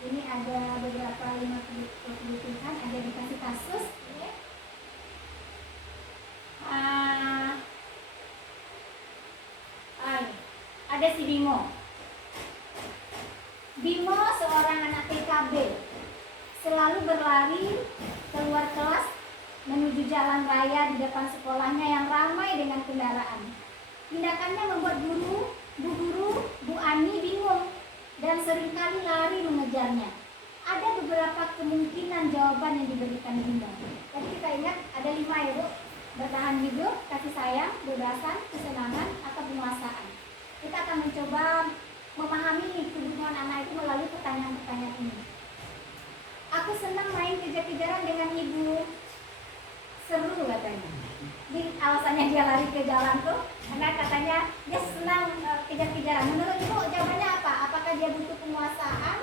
Ini ada beberapa 5 kebutuhan, ada dikasih kasus. Ada si Bimo. Bimo seorang anak PKB, selalu berlari keluar kelas menuju jalan raya di depan sekolahnya yang ramai dengan kendaraan. Tindakannya membuat Bu Ani bingung dan seringkali lari mengejarnya. Ada beberapa kemungkinan jawaban yang diberikan Bimo. Tadi kita ingat ada 5 ya, Bu. Bertahan hidup, kasih sayang, kebebasan, kesenangan, atau penguasaan. Kita akan mencoba memahami kebutuhan anak itu melalui pertanyaan-pertanyaan ini. Aku senang main kejar-kejaran dengan ibu. Seru katanya. Di alasannya dia lari ke jalan tuh karena katanya dia senang kejar-kejaran. Menurut Ibu jawabannya apa? Apakah dia butuh penguasaan,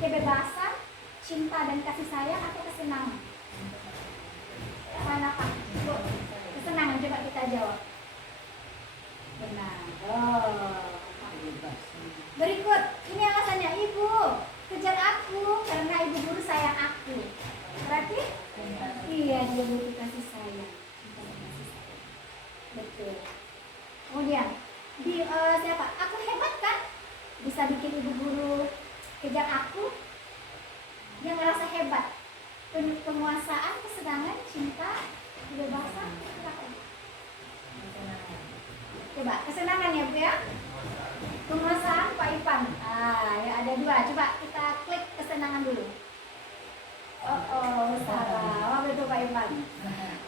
kebebasan, cinta dan kasih sayang, atau kesenangan? Mana Pak? Bu, kesenangan, coba kita jawab. Benar. Berikut, ini alasannya Ibu kejar aku karena ibu guru sayang aku. Berarti iya, dia butuh kasih sayang. Betul. Kemudian siapa? Aku hebat kan? Bisa bikin ibu guru kejar aku. Dia ngerasa hebat. Penguasaan, kesenangan, cinta, kebebasan, coba kesenangan ya Bu ya. Penguasaan Pak Ipan. Ya ada 2. Coba kita klik kesenangan dulu. Salah. Betul Pak Ipan.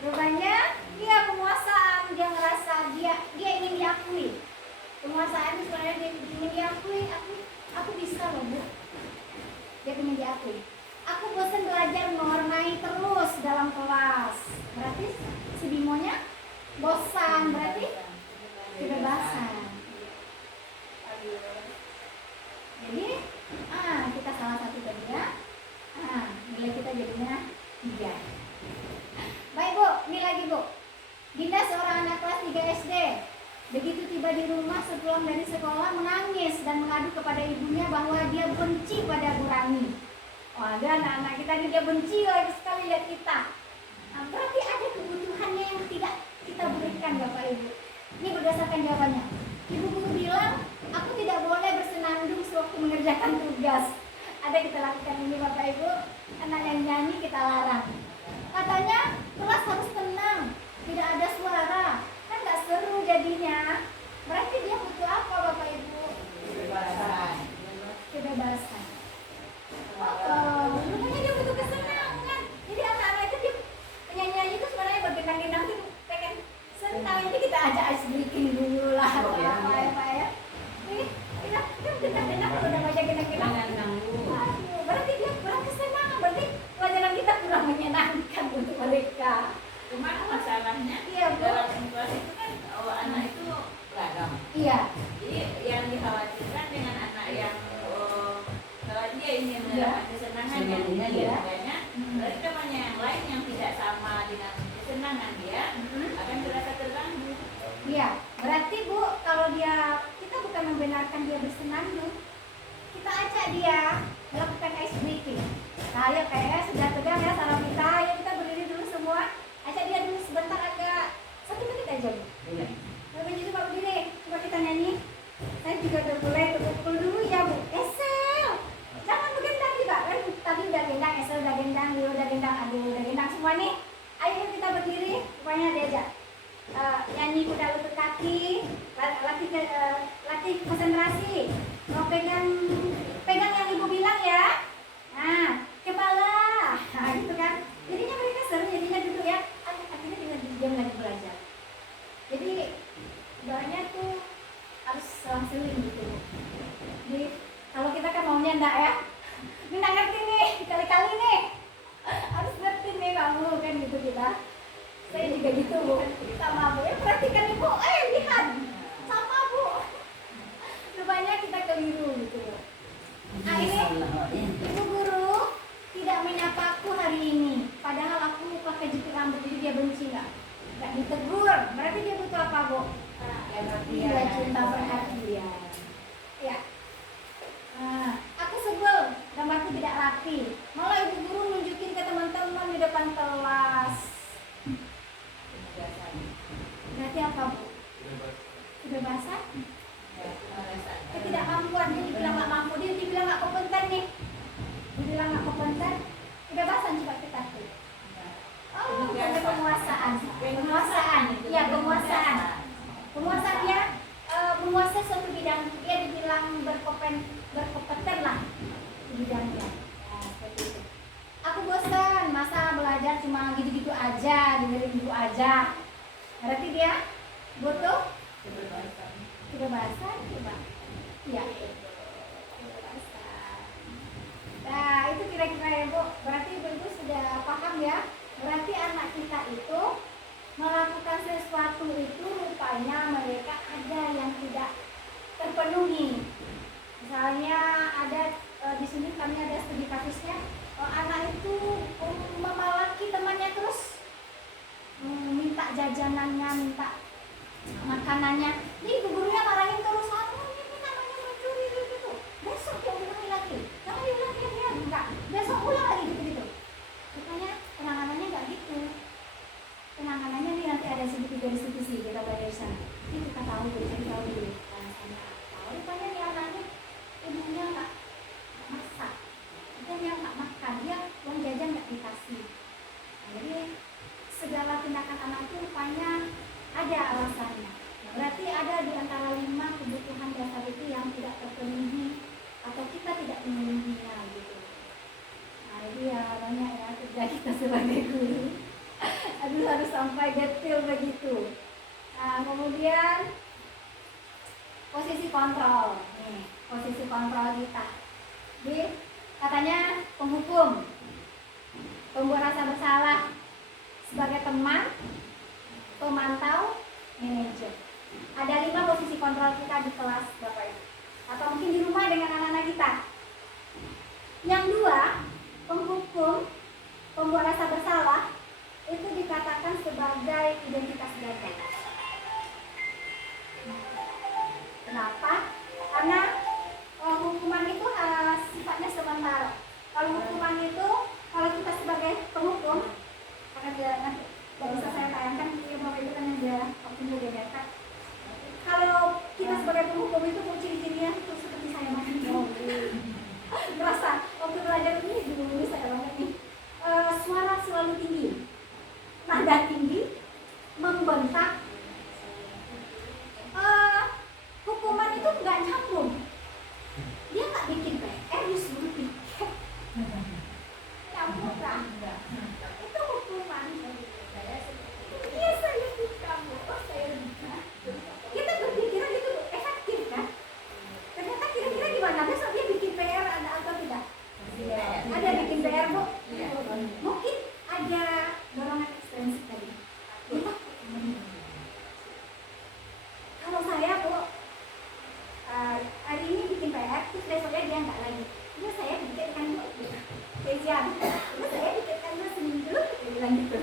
Rupanya dia penguasaan, dia ngerasa dia ingin diakui. Penguasaan itu sebenarnya dia ingin diakui. Aku bisa loh Bu. Dia ingin diakui. Aku bosan belajar mewarnai terus dalam kelas. Berarti si Bimonya bosan, berarti kebebasan. Jadi kita salah satu tadi ya. Nilai kita jadinya 3. Baik Bu, ini lagi Bu. Dinda seorang anak kelas 3 SD. Begitu tiba di rumah sepulang dari sekolah menangis dan mengadu kepada ibunya bahwa dia benci pada Bu Rani. Ada anak-anak kita ini dia benci lagi sekali lihat kita. Berarti ada kebutuhannya yang tidak kita berikan Bapak Ibu. Ini berdasarkan jawabannya. Ibu guru bilang, aku tidak boleh bersenandung sewaktu mengerjakan tugas. Ada kita lakukan ini Bapak Ibu. Anak yang nyanyi kita larang. Katanya kelas harus tenang, tidak ada suara. Kan nggak seru jadinya. Berarti dia butuh apa Bapak Ibu? Kebebasan. Kebebasan. Rupanya dia butuh kesenangan. Jadi anak-anak itu dia penyanyi itu sebenarnya bergenang-genang itu pengen senang. Ini kita ajak ice breaking dulu lah. Apa ya Pak ya? Ini kita genang-genang udah ngajak genang-genang. Berarti dia kurang kesenangan. Berarti pelajaran kita kurang menyenangkan. Ya. Cuma masalahnya Iya, Bu. dalam situasi itu kan anak itu beragam. Iya. Jadi yang dikhawatirkan dengan anak yang kalau dia ingin Iya. mendapat kesenangan yang Senangnya, ya. banyak, Mhm. berarti temannya yang lain yang tidak sama dengan kesenangan dia Mhm. akan terasa terganggu. Iya, berarti Bu, kalau kita bukan membenarkan dia bersenang dulu. Kita ajak dia melakukan ice breaking. Nah, ayo kayaknya sudah tegang ya saraf kita. Ayo kita berdiri dulu semua. Ajak dia dulu sebentar agak 1 menit aja Bu. Iya. Baju coba berdiri, coba kita nyanyi. Saya juga udah mulai pukul dulu ya Bu. Esel, jangan begendang juga kan tadi udah gendang, Esel udah gendang, Leo udah gendang, Aduh udah gendang semua nih. Ayo kita berdiri, pokoknya diajak. Nyanyi kuda lutut kaki, latih konsentrasi. Mau pegang yang ibu bilang ya. Nah, kepala, nah, gitu kan. Jadinya mereka seru, jadinya duduk ya. Akhirnya tinggal diam lagi belajar. Jadi ibaratnya tuh harus selang-seling gitu. Jadi kalau kita kan maunya enggak ya. Ini nggak ngerti nih, kali-kali nih. Harus ngerti nih kamu kan gitu kita. Saya juga gitu Bu, sama Bu. Ya perhatikan Ibu, lihat sama Bu. Rupanya kita keliru gitu. Nah ini Ibu guru tidak menyapaku hari ini. Padahal aku pakai jepit rambut jadi dia benci nggak ditegur. Berarti dia butuh apa Bu? Dia cinta perhatian. Ya. Aku sebel, gambarku tidak rapi. Malah ibu guru nunjukin ke teman-teman di depan kelas. Berarti apa Bu? Sudah basah? Ketidakmampuan, dia dibilang nggak mampu, dia dibilang nggak kompeten nih. Dibilang nggak kompeten, kebebasan coba kita tuh. Oh, bukan penguasaan. Iya penguasaan. Penguasaannya menguasai suatu bidang, dia dibilang berkompeten lah di bidangnya. Nah, seperti itu. Aku bosan, masa belajar cuma gitu-gitu aja, dengerin ibu aja. Berarti dia butuh kebebasan, coba. Iya. Kebebasan. Nah, itu kira-kira ya Bu. Berarti ibu sudah paham ya. Berarti anak kita itu melakukan sesuatu itu rupanya mereka ada yang tidak terpenuhi. Misalnya ada di sini kami ada studi kasusnya, anak itu memalaki temannya terus, minta jajanannya, minta makanannya. Jadi ibu gurunya marahin terus, ini namanya mencuri gitu. Besok dia ulangi lagi, jangan diulangi lagi ya, enggak. Besok ulang lagi gitu. Makanya penanganannya nggak gitu. Penanganannya nih nanti ada segitiga diskusi kita belajar di sana. Ini kita tahu dulu, cari tahu dulu. Alasannya apa? Rupanya nih anaknya ibunya nggak masak, dia nggak makan, dia uang jajan nggak dikasih. Nah, jadi segala tindakan anak itu rupanya ada alasannya. Berarti ada di antara 5 kebutuhan dasar itu yang tidak terpenuhi atau kita tidak memenuhinya gitu. Nah ini ya banyak ya kerja kita sebagai guru. Aduh harus sampai detail begitu. Nah kemudian posisi kontrol. Nih posisi kontrol kita. Jadi katanya penghukum, pembuat rasa bersalah sebagai teman, pemantau, manajer. Ada 5 posisi kontrol kita di kelas Bapak Ibu. Atau mungkin di rumah dengan anak-anak kita. Yang 2, penghukum, pembuat rasa bersalah, itu dikatakan sebagai identitas gagal. Kenapa? Karena hukuman itu sifatnya sementara. Kalau hukuman itu, kalau kita sebagai penghukum, karena nanti tidak bisa saya tayangkan, ya Bapak Ibu kan ada waktunya dia datang. Kalau kita sebagai penghukum itu ciri-cirinya itu seperti saya makan merasa waktu belajar ini dulu saya banget nih, suara selalu tinggi, nada tinggi, membentak. Hukuman itu nggak nyambung, dia nggak bikin PR disuruh piket, nyambung kan? Itu hukuman. Iya saya kamu, saya kita berpikiran itu efektif kan? Ternyata kira-kira gimana? Besok dia bikin PR ada atau tidak? Ada bikin PR Bu? Mungkin ada lanjut.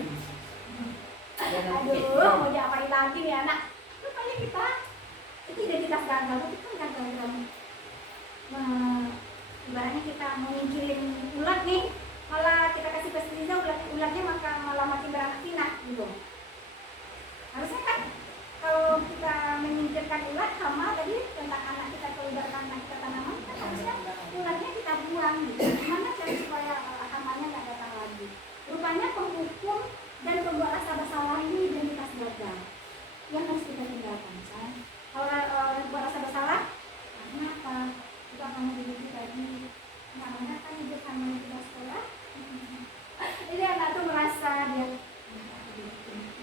Aduh, mau diapain lagi nih anak? Rupanya kita itu identitas gagal, itu kan gagal dalam ibaratnya kita mau nyingkirin ulat nih, malah kita kasih pestisida ulatnya malah makin beranak pinak gitu. Harusnya kan kalau kita menyingkirkan ulat hama tadi tentang anak kita, kalau ibaratkan anak kita tanaman kan harusnya ulatnya kita buang gitu. Gimana cara supaya hamanya nggak datang lagi? Rupanya penghukum dan pembuat rasa bersalah ini identitas gagal yang harus kita tinggalkan. Misalnya kalau buat rasa bersalah, kenapa? Itu kamu dididik tadi, karena kan hidup kamu tidak sekolah. Jadi anak tuh merasa dia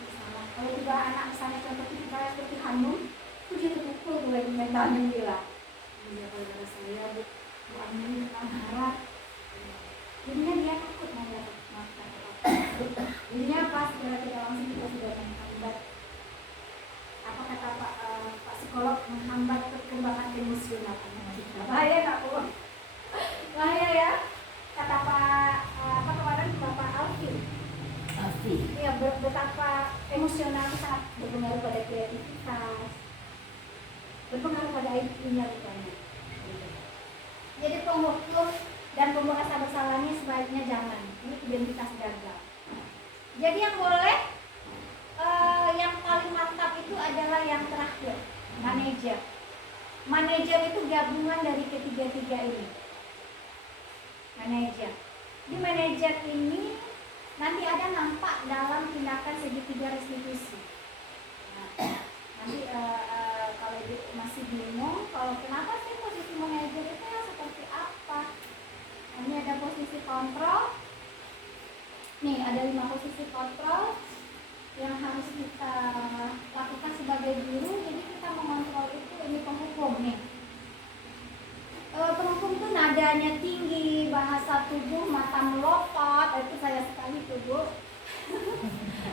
bersalah. Kalau juga anak misalnya contoh kita seperti Hanum, itu dia terpukul mulai mentalnya gila. Dia kalau saya bu Hanum marah, jadinya dia takut mau makan. Jadinya pas setelah tidak langsung kita sudah menghambat, apa kata Pak psikolog, menghambat perkembangan emosional anak kita. Bahaya nggak bu? Bahaya ya. Kata apa kemarin Bapak Alfi. Ya, betapa emosional itu sangat berpengaruh pada kreativitas, berpengaruh pada IQ-nya rupanya. Jadi penghukum dan pembuat rasa bersalahnya sebaiknya jangan. Ini identitas gagal. Jadi yang boleh, yang paling mantap itu adalah yang terakhir, manajer. Manajer itu gabungan dari ketiga-tiga ini. Manajer. Di manajer ini nanti ada nampak dalam tindakan segitiga restitusi. Nah, nanti kalau masih bingung, kalau kenapa sih posisi manajer itu yang seperti apa? Ini ada posisi kontrol. Nih ada 5 posisi kontrol yang harus kita lakukan sebagai guru. Jadi kita mengontrol itu, ini penghukum nih. Penghukum itu nadanya tinggi, bahasa tubuh mata melompat, itu saya sekali tuh bu.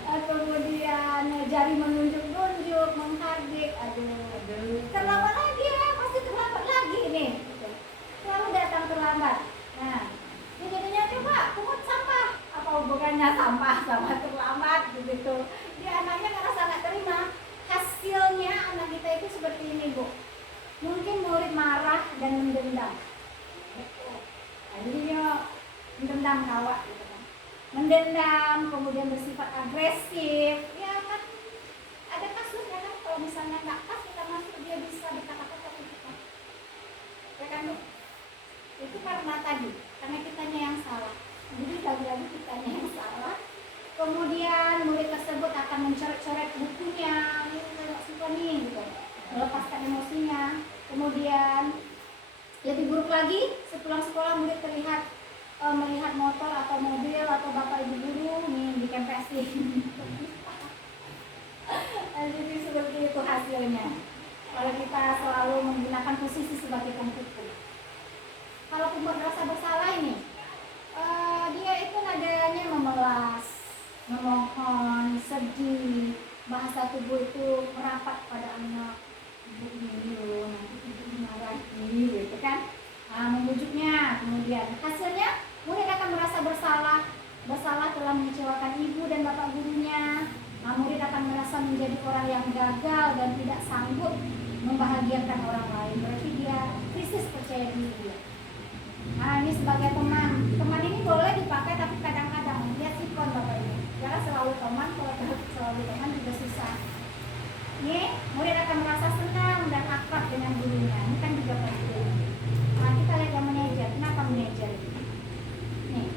Kemudian jari menunjuk-nunjuk, menghardik, aduh. Terlambat lagi ya, pasti terlambat lagi nih. Selalu datang terlambat. Nah, ini jadinya coba pungut sampah. Apa hubungannya sampah sama terlambat begitu? Dia anaknya ngerasa nggak terima. Hasilnya anak kita itu seperti ini bu. Mungkin murid marah dan mendendam. Jadinya mendendam kawat gitu kan. Mendendam, kemudian bersifat agresif. Ya kan ada kasus ya kan, kalau misalnya nggak pas kita masuk dia bisa berkata-kata ke kita. Ya kan bu? Itu karena tadi, karena kitanya yang salah. Jadi lagi-lagi kitanya yang salah. Kemudian murid tersebut akan mencoret-coret bukunya, ini nggak suka nih gitu, melepaskan emosinya. Kemudian lebih buruk lagi, sepulang sekolah murid terlihat melihat motor atau mobil atau bapak ibu guru nih dikempesin. Jadi seperti itu hasilnya. Kalau kita selalu menggunakan posisi sebagai penghukum. Kalau pembuat rasa bersalah ini, dia itu nadanya memelas, memohon, sedih, bahasa tubuh itu merapat pada anak. Ibu ini loh, nanti ibu dimarahi, gitu kan? Membujuknya, kemudian hasilnya murid akan merasa bersalah telah mengecewakan ibu dan bapak gurunya. Murid akan merasa menjadi orang yang gagal dan tidak sanggup membahagiakan orang lain. Berarti dia krisis percaya diri dia. Nah ini sebagai teman ini boleh dipakai tapi kadang-kadang dia sikon bapak ibu. Jangan selalu teman, kalau selalu teman juga susah. Ini murid akan merasa senang dan akrab dengan gurunya. Ini kan juga penting. Nah kita lihat yang manajer. Kenapa manajer ini? Nih,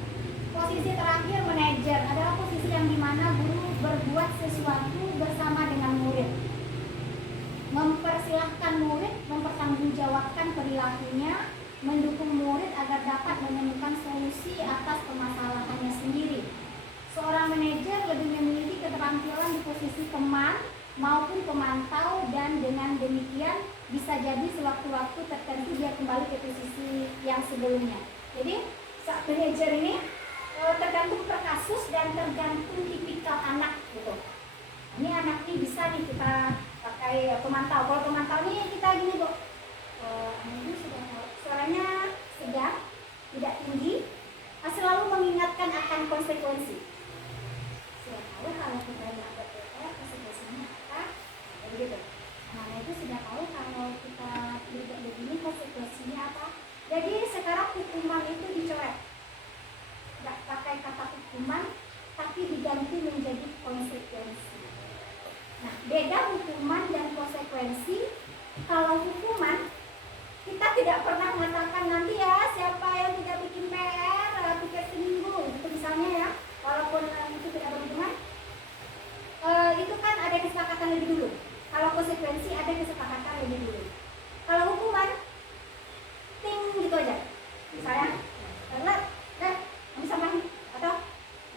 posisi terakhir manajer adalah posisi yang dimana guru berbuat sesuatu bersama dengan murid, mempersilahkan murid mempertanggungjawabkan perilakunya, mendukung murid agar dapat menemukan solusi atas permasalahannya sendiri. Seorang manajer lebih memiliki keterampilan di posisi teman maupun pemantau, dan dengan demikian bisa jadi sewaktu-waktu tertentu dia kembali ke posisi yang sebelumnya. Jadi saat manajer ini tergantung per kasus dan tergantung tipikal anak gitu. Ini anak ini bisa nih kita pakai pemantau. Kalau pemantau ini kita gini bu, ini suaranya sedang, tidak tinggi, selalu mengingatkan akan konsekuensi. menjadi konsekuensi. Nah, beda hukuman dan konsekuensi. Kalau hukuman, kita tidak pernah mengatakan nanti ya siapa yang tidak bikin PR tiket seminggu, itu misalnya ya, walaupun itu tidak berhubungan. Itu kan ada kesepakatan lebih dulu. Kalau konsekuensi ada kesepakatan lebih dulu. Kalau hukuman, ting gitu aja. Misalnya, telat, kamu sampaikan atau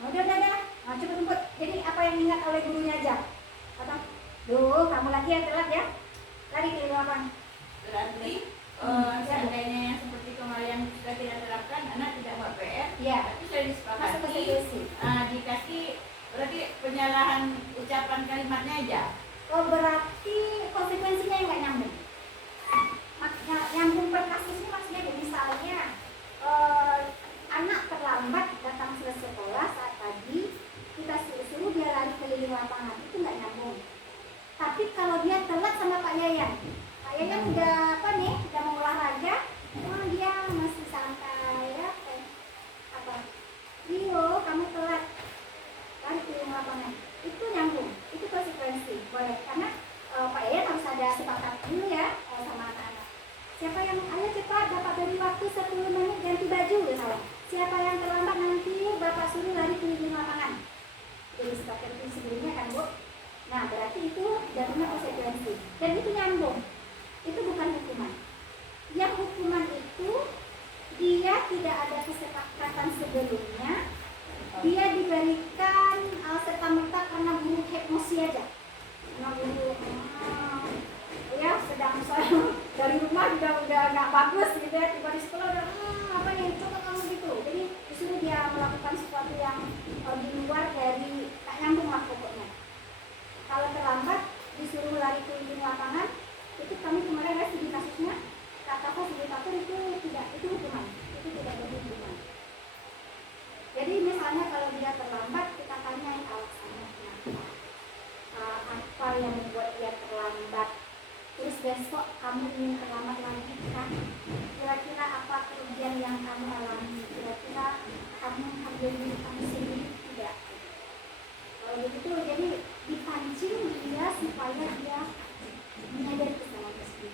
udah, coba rumput. Jadi apa yang diingat oleh gurunya aja. Atau, kamu lagi ya telat ya, lari ke lapangan. Berarti seandainya yang seperti kemarin sudah tidak terapkan, anak tidak buat PR, ya, tapi sudah disepakati, konsekuensi. dikasih, berarti penyalahan ucapan kalimatnya aja. Oh, berarti konsekuensinya yang nggak nyambung. Nyambung per kasus ini maksudnya misalnya anak terlambat datang ke sekolah saat pagi, kita suruh dia lari keliling lapangan, itu nggak nyambung. Tapi kalau dia telat sama Pak Yayan udah udah mau olahraga, dia masih santai ya, Rio kamu telat lari keliling lapangan, itu nyambung, itu konsekuensi, boleh, karena Pak Yayan harus ada sepakat dulu ya sama anak-anak. Siapa yang ayo cepat Bapak beri waktu 10 menit ganti baju misalnya. Siapa yang terlambat nanti Bapak suruh lari keliling lapangan. Jadi sepakat itu sebelumnya kan Bu. Nah berarti itu jatuhnya konsekuensi dan itu nyambung. Itu bukan hukuman. Yang hukuman itu dia tidak ada kesepakatan sebelumnya. Dia diberikan serta-merta karena guru emosi aja. Karena guru ya sedang misalnya dari rumah udah nggak bagus gitu ya, tiba di sekolah udah apa nih, coba kamu gitu. Jadi disuruh dia melakukan sesuatu yang di luar dari tak nyambung lah pokoknya. Kalau terlambat disuruh lari keliling lapangan, itu kami kemarin lihat di kasusnya kata fasilitator itu tidak, itu hukuman, itu tidak jadi hukuman. Jadi misalnya kalau dia terlambat, kita tanya alasannya kenapa, apa yang membuat dia terlambat. Terus besok kamu ingin terlambat lagi kan? Kira-kira apa kerugian yang kamu alami? Kira-kira kamu ambil diri kamu sendiri tidak? Kalau begitu jadi dipancing dia supaya dia menyadari kesalahan tersebut.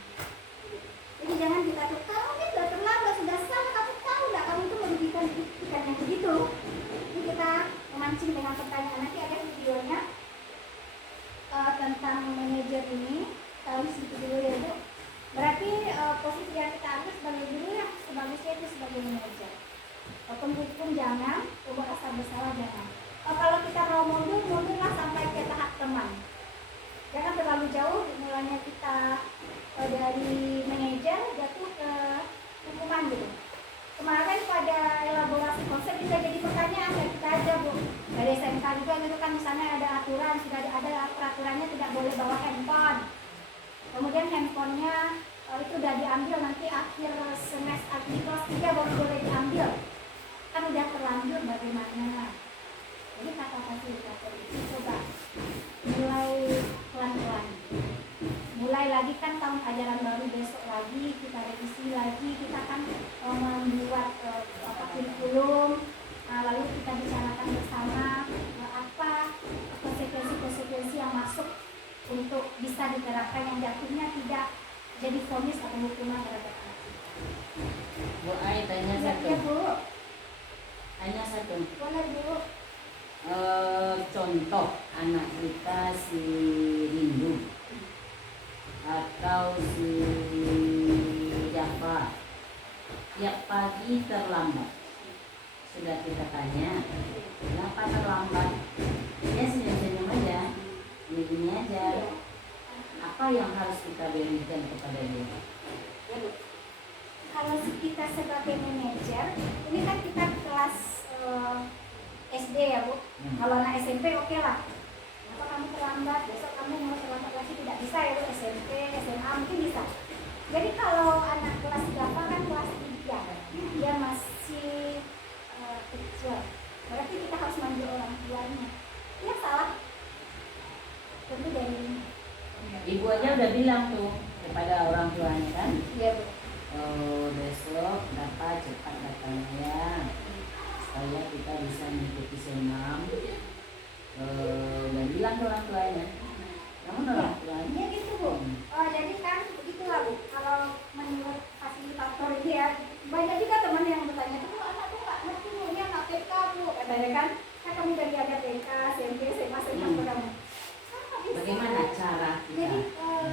Jadi jangan dikatakan kamu ini sudah terlambat, sudah salah, kamu tahu nggak kamu itu merugikan bukan yang begitu. Ini kita memancing dengan pertanyaan, nanti ada videonya tentang manajer ini. Tahu situ dulu ya Bu. Berarti posisi yang kita ambil sebagai guru yang sebagusnya itu sebagai manajer. Penghukum jangan, coba rasa bersalah jangan. Kalau kita mau mundurlah sampai ke tahap teman. Jangan terlalu jauh, mulanya kita dari manajer jatuh ke hukuman gitu. Kemarin pada elaborasi konsep kita jadi pertanyaan ya kita aja Bu. Dari SMK juga gitu kan, misalnya ada aturan, sudah ada peraturannya tidak boleh bawa handphone. Kemudian handphonenya itu udah diambil nanti akhir semester kelas 3 baru boleh diambil. Kan udah terlanjur bagaimana. Jadi kata fasilitator itu coba mulai pelan-pelan. Mulai lagi kan tahun ajaran baru besok lagi, kita revisi lagi, kita kan membuat kurikulum, lalu kita bicarakan bersama apa konsekuensi-konsekuensi yang masuk untuk bisa diterapkan yang jatuhnya tidak jadi vonis atau hukuman terhadap anak kita. Bu Ai tanya satu. Ya Bu. Tanya satu. Boleh Bu. Contoh anak kita si Rindu atau si Java tiap pagi terlambat. Sudah kita tanya, kenapa terlambat? Dia senyum-senyum aja. Begini aja, apa yang harus kita berikan kepada dia? Ya Bu. Kalau kita sebagai manajer, ini kan kita kelas SD ya Bu. Kalau anak SMP oke lah. Kenapa kamu terlambat? Besok kamu mau terlambat lagi tidak bisa ya Bu. SMP, SMA mungkin bisa. Jadi kalau anak kelas berapa kan kelas 3, dia masih kecil. Berarti kita harus manggil orang tuanya. Dia salah. Tentu dari Ibu aja udah bilang tuh kepada orang tuanya kan, iya Bu. Besok dapat cepat datang ya, supaya kita bisa mengikuti senam bilang ke orang tuanya, kamu orang tuanya. Ya gitu Bu. Jadi kan begitulah Bu. Kalau menurut fasilitator ini ya, banyak juga teman yang bertanya, tuh anakku nggak ngerti Bu, dia nggak TK Bu, katanya kan. Kan kami dari ada TK, SMP, SMA, SMA kamu. Bagaimana cara kita? Jadi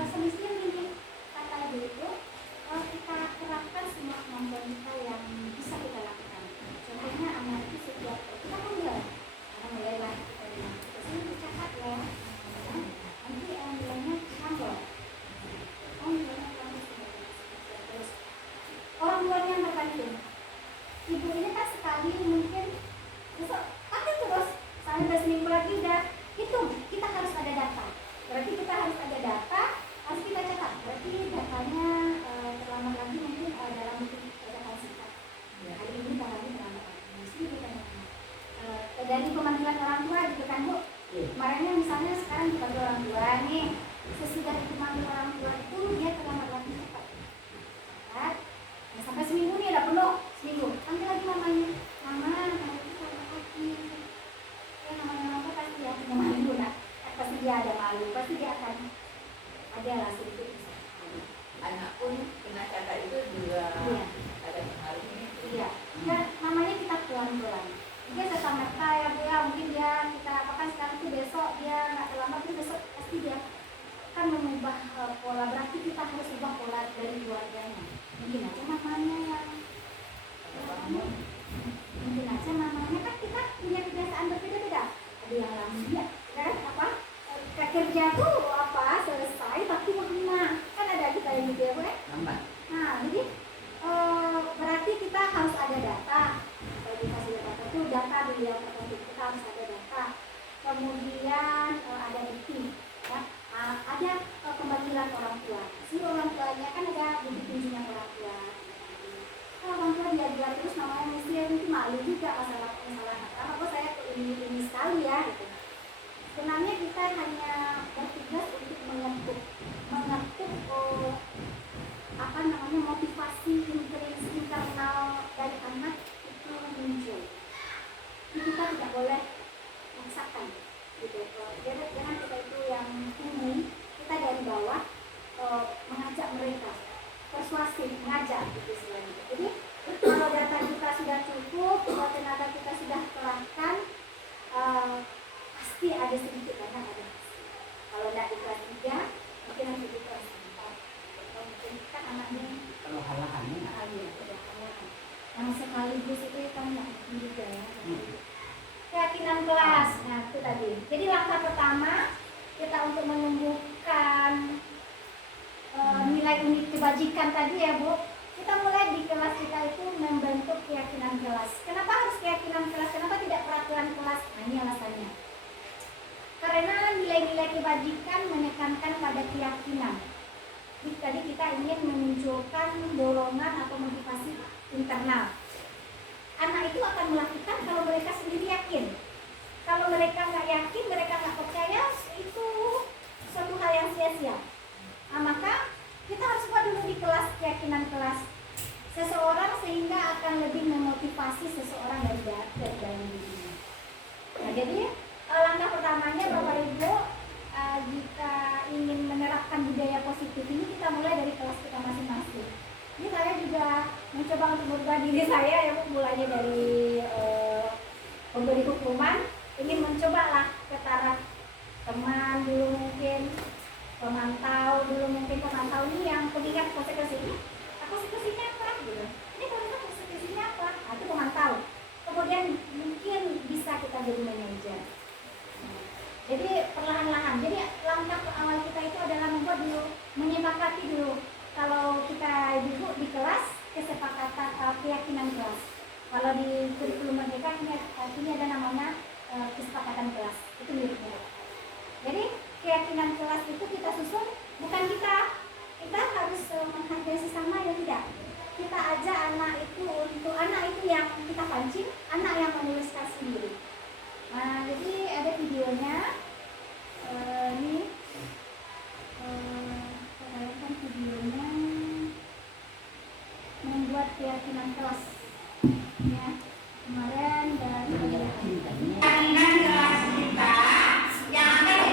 semestinya ini kata Ibu itu kita terapkan semua kemampuan kita yang bisa kita lakukan. Contohnya anak itu setiap kita mulai, mulailah kita bilang, sini bercakap ya, nanti nilainya nambah. Oh nilainya nambah terus. Orang tuanya bergantung. Ibu ini kan sekali mungkin besok pakai terus sampai seminggu lagi udah hitung. Kita harus ada data. Berarti kita harus ada data, harus kita catat. Berarti datanya terlambat lagi mungkin dalam bentuk catatan singkat. Hari ini tanggal ini terlambat lagi. Mesti kita dari pemanggilan orang tua gitu kan Bu. Kemarinnya misalnya sekarang dipanggil orang tua nih, sesudah dipanggil orang tua itu dia terlambat lagi cepat. Nah, sampai seminggu nih udah penuh seminggu. Panggil lagi mamanya, mama hari itu terlambat lagi. Ya namanya orang tua pasti ya punya malu lah. Pasti dia ada malu, pasti dia akan ada lah sedikit. Anak pun kena catat itu juga Iya. ada pengaruhnya. Iya. Dan namanya kita pelan-pelan. Dia serta-merta ya Bu ya, mungkin dia kita apakan sekarang tuh besok dia nggak terlambat tuh besok pasti dia akan mengubah pola. Berarti kita harus ubah pola dari keluarganya. Mungkin aja mamanya yang mungkin aja mamanya kan kita punya kebiasaan berbeda-beda. Ada yang lambat, kan apa? Kerja tuh apa selesai tapi lama. Kan ada kita yang gitu ya Bu ya. Lambat. Nah, jadi berarti kita harus ada data. Bagi fasilitator itu data dulu yang terpenting, kita harus ada data. Kemudian ada bukti, ya. Ada pemanggilan orang tua. Si orang tuanya kan ada bukti kunjungan orang tua. Kalau orang tua dia terus namanya mesti malu juga masalah karena kok saya ini sekali ya gitu. Sebenarnya kita hanya bertugas untuk mengetuk apa namanya motivasi internal dari anak itu muncul. Jadi kita tidak boleh memaksakan, gitu. Jangan kita itu yang tinggi, kita dari bawah mengajak mereka, persuasif, mengajak gitu selain. Jadi kalau data kita sudah cukup, kalau tenaga kita sudah kerahkan, pasti ada sedikit karena ada. Kalau tidak di kelas 3, mungkin nanti di kelas 4. Mungkin kan anaknya Kalau halangannya yang sekaligus itu kan juga ya. Keyakinan kelas, nah itu tadi. Jadi langkah pertama kita untuk menumbuhkan nilai unit kebajikan tadi ya Bu. Kita mulai di kelas kita itu membentuk keyakinan kelas. Kenapa harus keyakinan kelas? Kenapa tidak peraturan kelas? Nah ini alasannya. Karena nilai-nilai kebajikan menekankan pada keyakinan. Jadi tadi kita ingin memunculkan dorongan atau motivasi internal. Anak itu akan melakukan kalau mereka sendiri yakin. Kalau mereka nggak yakin, mereka nggak percaya, itu suatu hal yang sia-sia. Nah, maka kita harus buat dulu di kelas keyakinan kelas seseorang sehingga akan lebih memotivasi seseorang dari dalam dirinya. Nah, jadi langkah pertamanya Bapak Ibu, jika ingin menerapkan budaya positif ini kita mulai dari kelas kita masing-masing. Ini saya juga mencoba untuk merubah diri saya ya Bu, mulainya dari pemberi hukuman, ingin mencoba lah ke taraf teman dulu mungkin, pemantau dulu mungkin, pemantau ini yang pengingat konsekuensinya. Konsekuensinya apa? Gitu. Ini kalau konsekuensinya apa? Nah, itu pemantau. Kemudian mungkin bisa kita jadi manajer. Jadi perlahan-lahan. Jadi langkah awal kita itu adalah membuat dulu, menyepakati dulu. Kalau kita duduk di kelas, kesepakatan keyakinan kelas. Kalau di kurikulum Merdeka ini ada namanya kesepakatan kelas. Itu miliknya. Jadi keyakinan kelas itu kita susun, bukan kita harus menghargai sesama ya tidak. Kita ajak anak itu untuk anak itu yang kita pancing, anak yang menuliskan sendiri. Nah, jadi ada videonya. Ini bayangkan videonya membuat keyakinan kelas. Ya, kemarin dan kelas kita yang akan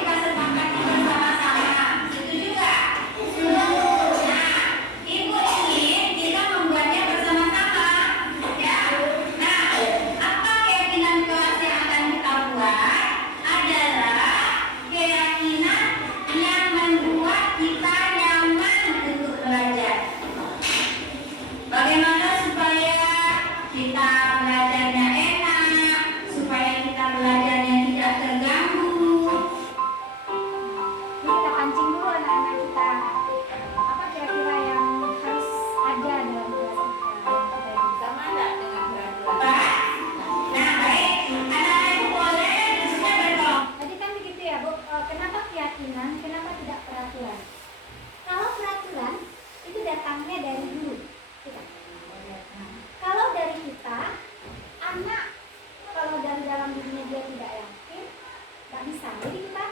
bisa. Jadi kita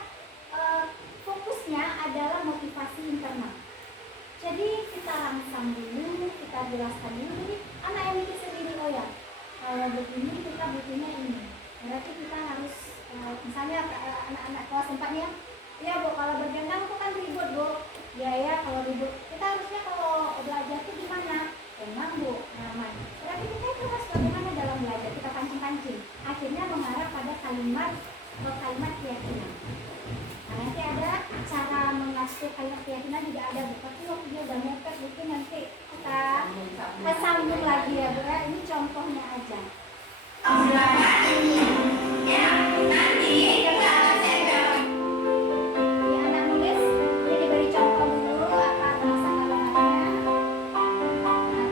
fokusnya adalah motivasi internal. Jadi kita rangsang dulu, kita jelaskan dulu. Jadi anak yang mikir sendiri, oh ya, kalau begini kita butuhnya ini. Berarti kita harus, misalnya anak-anak kelas 4-nya, ya Bu, kalau bergendang itu kan ribut Bu. Ya kalau ribut, kita harusnya kalau belajar itu gimana? Tenang Bu, nyaman. Berarti kita itu harus bagaimana dalam belajar, kita pancing-pancing. Akhirnya mengarah pada kalimat keyakinan. Nah, nanti ada cara mengatur kalimat keyakinan juga ada Bu. Tapi waktu dia udah mepet mungkin nanti kita sambung lagi ya Bu ya. Ini contohnya aja. Anak nulis, ini diberi contoh dulu apa bahasa kalimatnya.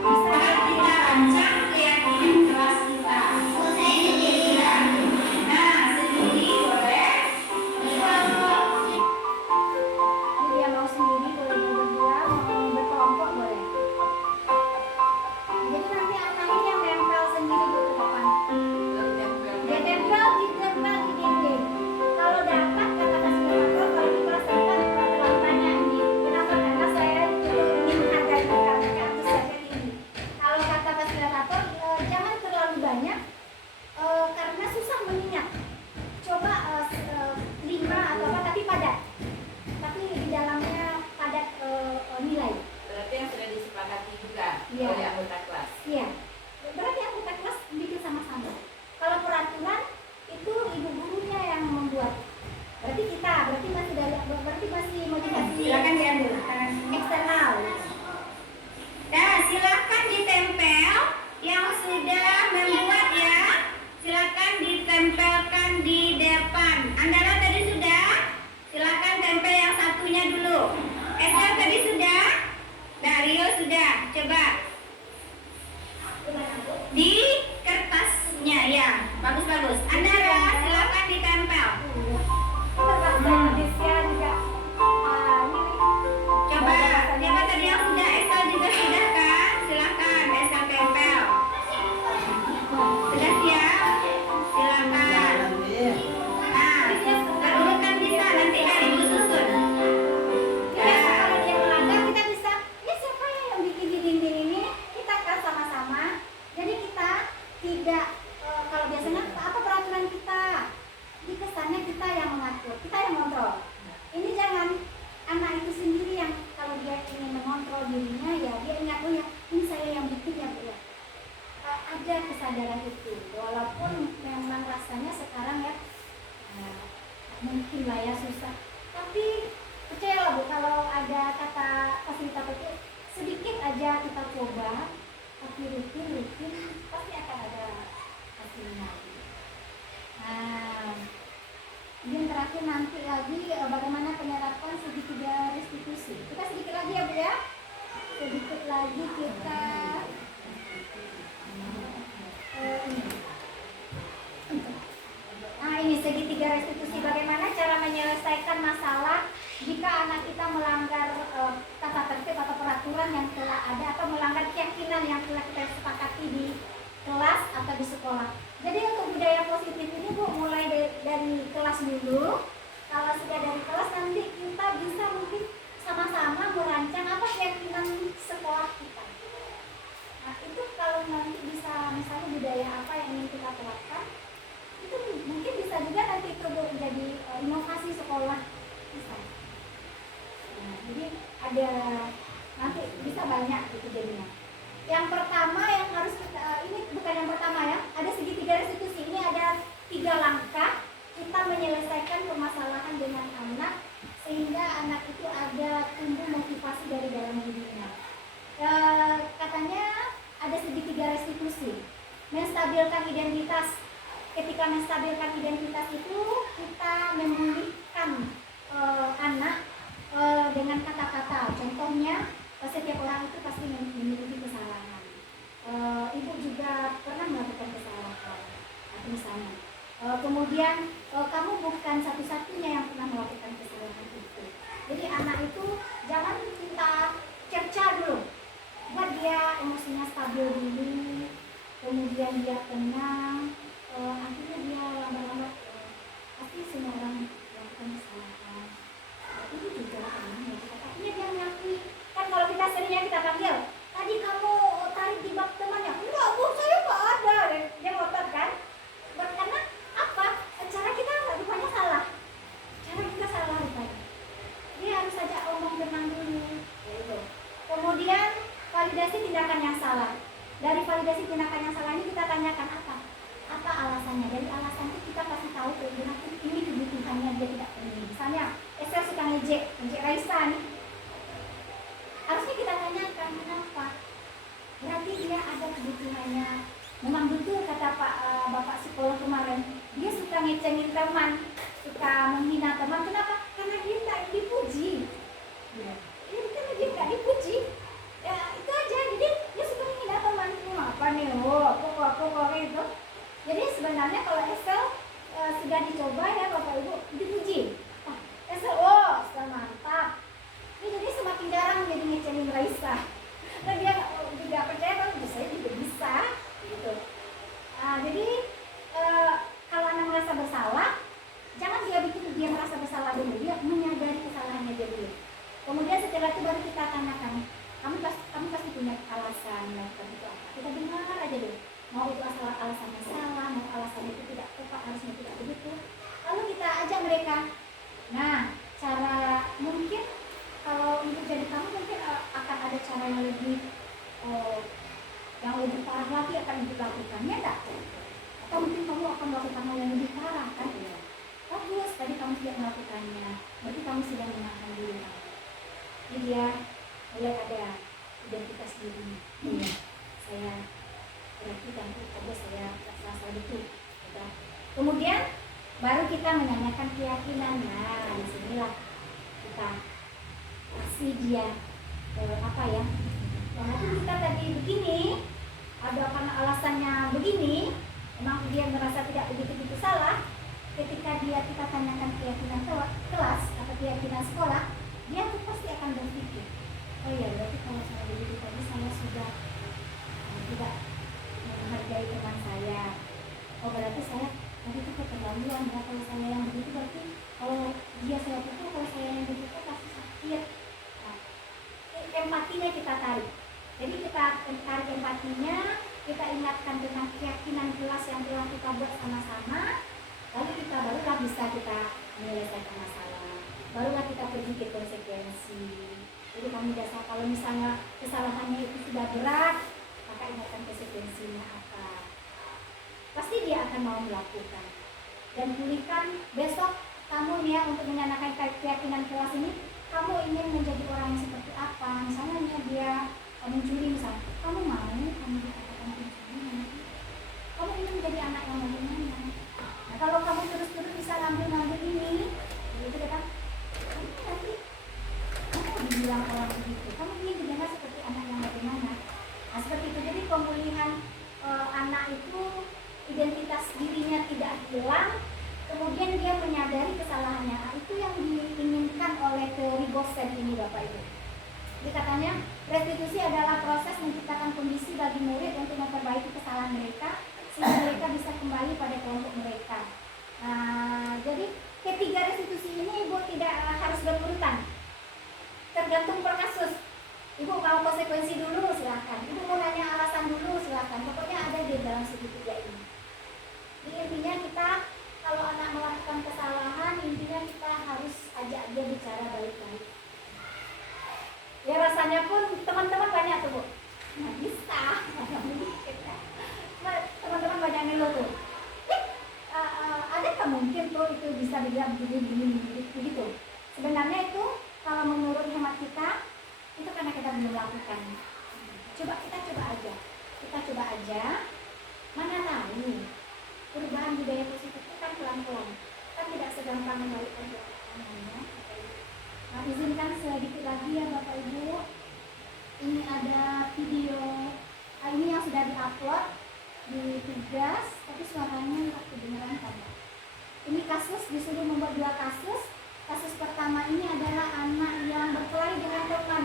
Bisa dirancang keyakinan kelas kita. Jadi dia mau sendiri boleh berdua, mau berkelompok boleh. Jadi nanti anak ini yang nempel sendiri Bu ke depan. Dia tempel di dinding. Kalau dapat kata fasilitator, kalau di kelas 4 terlalu banyak ini. Kenapa? Karena saya itu ingin menghargai mereka antusiasnya tinggi. Kalau kata fasilitator jangan terlalu banyak karena susah mengingat. Coba 5 atau apa tapi padat. Tapi di dalamnya padat nilai. Berarti yang sudah disepakati juga Iya. oleh anggota kelas. Iya. Berarti anggota kelas bikin sama-sama. Kalau peraturan itu ibu gurunya yang membuat. Berarti masih motivasi. Silakan diambil. Eksternal. Nah, silakan ditempel yang sudah membuat ya. Silakan ditempelkan di depan. Andara tadi sudah? Silakan tempel yang satunya dulu. Esther tadi sudah? Dario sudah. Coba di kertasnya ya. Bagus. Andara silakan ditempel. Bahasa Indonesia juga. Coba siapa tadi yang sudah? Esther juga sudah kan? Silakan Esther tempel. Sudah siap? Silakan. Nah, urutkan bisa nanti dari Bu Susun. Kalau dia melanggar kita bisa. Ya siapa yang bikin di dinding ini? Kita kan sama-sama. Jadi kita tidak kalau biasanya apa peraturan kita? Di kesannya kita yang mengatur, kita yang mengontrol. Ini jangan anak itu sendiri yang kalau dia ingin mengontrol dirinya ya dia ingat oh ya ini saya yang bikin ya Bu ya. Ada kesadaran itu walaupun memang rasanya sekarang ya mungkin lah ya susah. Tapi percayalah Bu kalau ada kata fasilitator itu sedikit aja kita coba tapi rutin pasti akan ada hasilnya. Nah, yang terakhir nanti lagi bagaimana penyerapan segitiga restitusi. Kita sedikit lagi ya Bu ya. Sedikit lagi kita ini. Nah ini segitiga restitusi. Bagaimana cara menyelesaikan masalah jika anak kita melanggar tata tertib atau peraturan yang telah ada atau melanggar keyakinan yang telah kita sepakati di kelas atau di sekolah. Jadi untuk budaya positif ini Bu mulai dari kelas dulu. Kalau sudah dari kelas nanti kita bisa mungkin sama-sama merancang apa keyakinan sekolah kita. Nah itu kalau nanti bisa misalnya budaya apa yang ingin kita terapkan, itu mungkin bisa juga nanti itu Bu jadi inovasi sekolah bisa. Nah, jadi ada nanti bisa banyak gitu jadinya. Yang pertama yang harus kita, ini bukan yang pertama ya, ada segitiga restitusi. Ini ada 3 langkah kita menyelesaikan permasalahan dengan anak sehingga anak itu ada tumbuh motivasi dari dalam dirinya. Katanya ada segitiga restitusi. Menstabilkan identitas. Ketika menstabilkan identitas itu kita memulihkan anak dengan kata-kata. Contohnya setiap orang itu pasti memiliki kesalahan. Ibu juga pernah melakukan kesalahan, misalnya. Kemudian kamu bukan satu-satunya yang pernah melakukan kesalahan itu. Jadi anak itu jangan kita cerca dulu, buat dia emosinya stabil dulu, kemudian dia tenang. Akhirnya dia lambat-lambat tindakan yang salah ini kita tanyakan apa alasannya. Dari alasan itu kita kasih tahu berarti ini kebutuhannya dia tidak perlu. Misalnya Esther suka ngejek Raisa nih, harusnya kita tanyakan kenapa. Berarti dia ada kebutuhannya. Memang betul kata Bapak psikolog kemarin, dia suka ngecengin teman, suka menghina teman. Kenapa? Karena dia tak dipuji. Ya. Karena dia tak dipuji. Ya itu aja. Jadi dia suka menghina teman. Apa nih? Kok itu. Jadi sebenarnya kalau Esther sudah dicoba ya Bapak Ibu dipuji. Esther, mantap. Ini jadi semakin jarang jadi ngecengin Raisa. Nah dia juga percaya kalau saya juga bisa gitu. Jadi kalau anak merasa bersalah, jangan dia bikin dia merasa bersalah dulu, dia menyadari kesalahannya dia dulu. Kemudian setelah itu baru kita tanyakan, kamu pasti punya alasan melakukan itu apa? Kita dengar aja dulu. Mau itu alasannya salah, mau alasannya itu tidak tepat, harusnya tidak begitu. Lalu kita ajak mereka. Nah, cara mungkin kalau untuk jadi kamu mungkin akan ada cara yang lebih parah lagi akan dilakukannya enggak? Atau mungkin kamu akan melakukan hal yang lebih parah kan? Bagus, tadi kamu tidak melakukannya, berarti kamu sudah menangkan diri kamu. Jadi dia melihat ada identitas diri. Iya, saya berarti dan ada saya rasa betul. Kemudian baru kita menanyakan keyakinan. Nah, disinilah kita kasih dia Walaupun kita tadi begini, ada karena alasannya begini, memang dia merasa tidak begitu salah. Ketika kita tanyakan keyakinan kelas atau keyakinan sekolah, dia tuh pasti akan berpikir, oh ya berarti kalau saya begitu tadi saya sudah tidak menghargai teman saya. Oh berarti saya tadi itu keterlaluan ya, kalau saya yang begitu berarti kalau dia saya pukul, kalau saya yang begitu pasti sakit. Nah, empatinya kita tarik. Jadi kita tarik empatinya, kita ingatkan tentang keyakinan kelas yang telah kita buat sama-sama. Lalu kita barulah bisa kita menyelesaikan masalah. Barulah kita pergi ke konsekuensi. Jadi kami dasar kalau misalnya kesalahannya itu sudah berat, maka ingatkan konsekuensinya apa. Pasti dia akan mau melakukan. Dan pulihkan besok kamu ya untuk menyanakan keyakinan kelas ini. Kamu ingin menjadi orang yang seperti apa? Misalnya dia mencuri misalnya. Kamu mau kamu dikatakan pencuri? Kamu ingin menjadi anak yang bagaimana? Nah, kalau kamu terus-terus bisa ngambil ini, gitu kan? Kamu nanti kamu dibilang orang begitu. Kamu ingin didengar seperti anak yang bagaimana? Nah, seperti itu. Jadi pemulihan anak itu identitas dirinya tidak hilang, kemudian dia menyadari kesalahannya. Nah, itu yang diinginkan oleh teori Gosen ini Bapak Ibu. Jadi katanya restitusi adalah proses menciptakan kondisi bagi murid untuk memperbaiki kesalahan mereka sehingga mereka bisa kembali pada kelompok mereka. Nah, jadi ketiga restitusi ini Ibu tidak harus berurutan, tergantung per kasus. Ibu mau konsekuensi dulu silahkan, Ibu mau nanya alasan dulu silahkan. Pokoknya ada di dalam segitiga ini. Jadi intinya kita kalau anak melakukan kesalahan, intinya kita harus ajak dia bicara baik-baik. Ya rasanya pun teman-teman banyak tuh Bu, nggak bisa, teman-teman banyak ngeluh tuh. Adakah mungkin tuh itu bisa dibilang begini begitu? Sebenarnya itu kalau menurut hemat kita itu karena kita belum melakukan. Kita coba aja. Mana tahu perubahan budaya positif itu kan pelan-pelan, kan tidak segampang membalikkan tangannya. Nah, izinkan sedikit lagi ya Bapak Ibu. Ini ada video ini yang sudah diupload di tugas, tapi suaranya tak kedengeran kan. Ini kasus disuruh membuat 2 kasus. Kasus pertama ini adalah anak yang berkelahi dengan teman.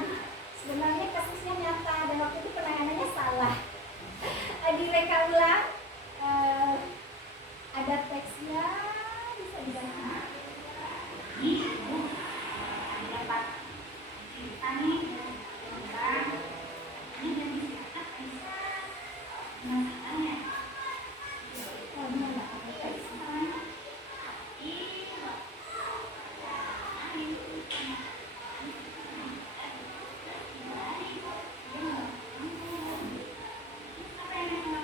Sebenarnya kasusnya nyata dan waktu itu penanganannya salah. Direka ulang, ada teksnya, bisa dibaca. Dapat cerita nih tentang ini dari siapa bisa masalahnya. Oh ini ada teksnya. Apa yang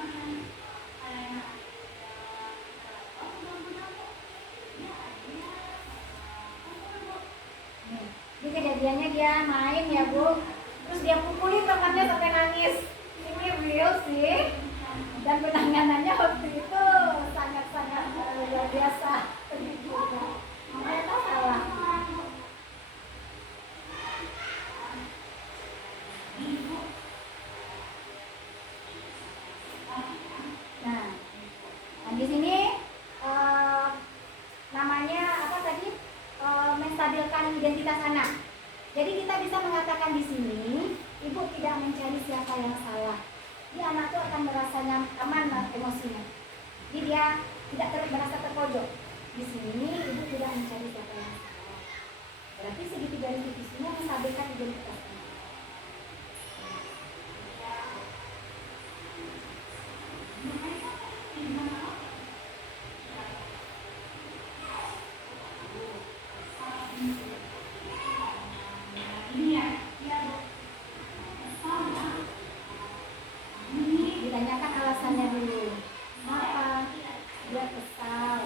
Kemudiannya dia main ya Bu, terus dia pukulin temannya sampai nangis. Ini real sih. Dan penanganannya waktu itu sangat-sangat luar biasa. Ternyata salah. Nah, di sini namanya apa tadi? Menstabilkan identitas anak. Jadi kita bisa mengatakan di sini, ibu tidak mencari siapa yang salah. Dia anak itu akan merasa aman emosinya. Jadi dia tidak merasa terpojok. Di sini ibu tidak mencari siapa yang salah. Berarti segitiga divisinya menstabilkan identitas anak. Ditanyakan alasannya dulu. Kenapa dia kesal?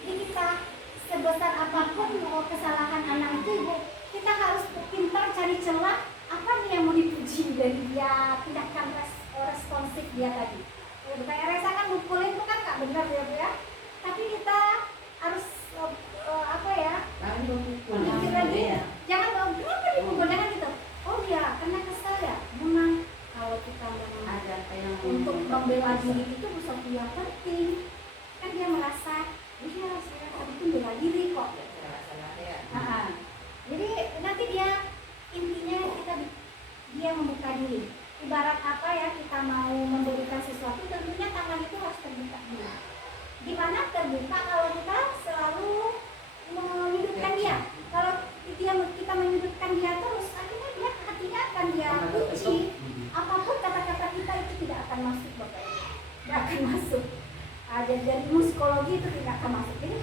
Jadi kita sebesar apapun kesalahan anak itu, ibu, kita harus pintar cari celah apa nih yang mau dipuji dari dia, tindakan responsif dia tadi. Kayak Reza kan mukulin itu kan nggak benar ya Bu ya. Tapi kita harus apa ya? Mikir lagi. Jangan kenapa dipukul, jangan gitu. Oh ya, karena kesal ya. Memang kalau kita memang untuk membela diri itu sesuatu yang penting. Kan dia merasa, iya saya tadi itu bela diri kok. Jadi nanti dia intinya dia membuka diri. Ibarat apa ya, kita mau memberikan sesuatu, tentunya tangan itu harus terbuka dulu. Gimana terbuka kalau kita selalu menyudutkan dia? Kalau kita menyudutkan dia terus, akhirnya dia hatinya akan dia kunci. Apapun kata-kata kita itu tidak akan masuk, Bapak Ibu. Tidak akan masuk. Dari ilmu psikologi itu tidak akan masuk. Jadi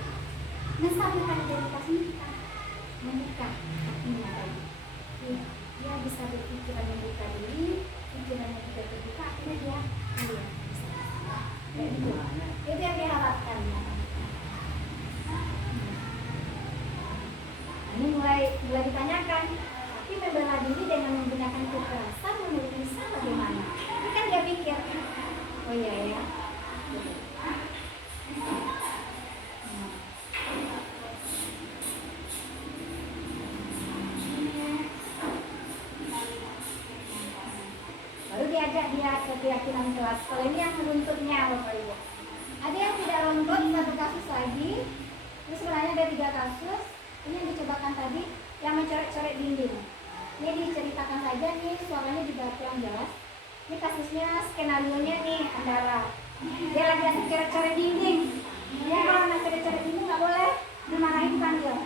menstabilkan identitas ini kita membuka hatinya tadi. Dia bisa berpikiran membuka diri, pikirannya juga terbuka, akhirnya dia bisa. Itu yang diharapkan. Ini mulai ditanyakan, tapi membela diri dengan menggunakan kekerasan menurut Nisa bagaimana? Ini kan dia pikir, oh iya ya. Baru diajak dia ke keyakinan kelas. Kalau ini yang menuntutnya Bapak Ibu. Ada yang tidak runtut, satu kasus lagi. Ini sebenarnya ada 3 kasus. Ini yang dicobakan tadi, yang mencoret-coret dinding. Ini diceritakan saja nih, suaranya juga kurang jelas. Ini kasusnya, skenarionya nih, Andara. Dia lagi asik coret-coret dinding. Dia kalau anak coret-coret dinding nggak boleh dimarahin, panggil.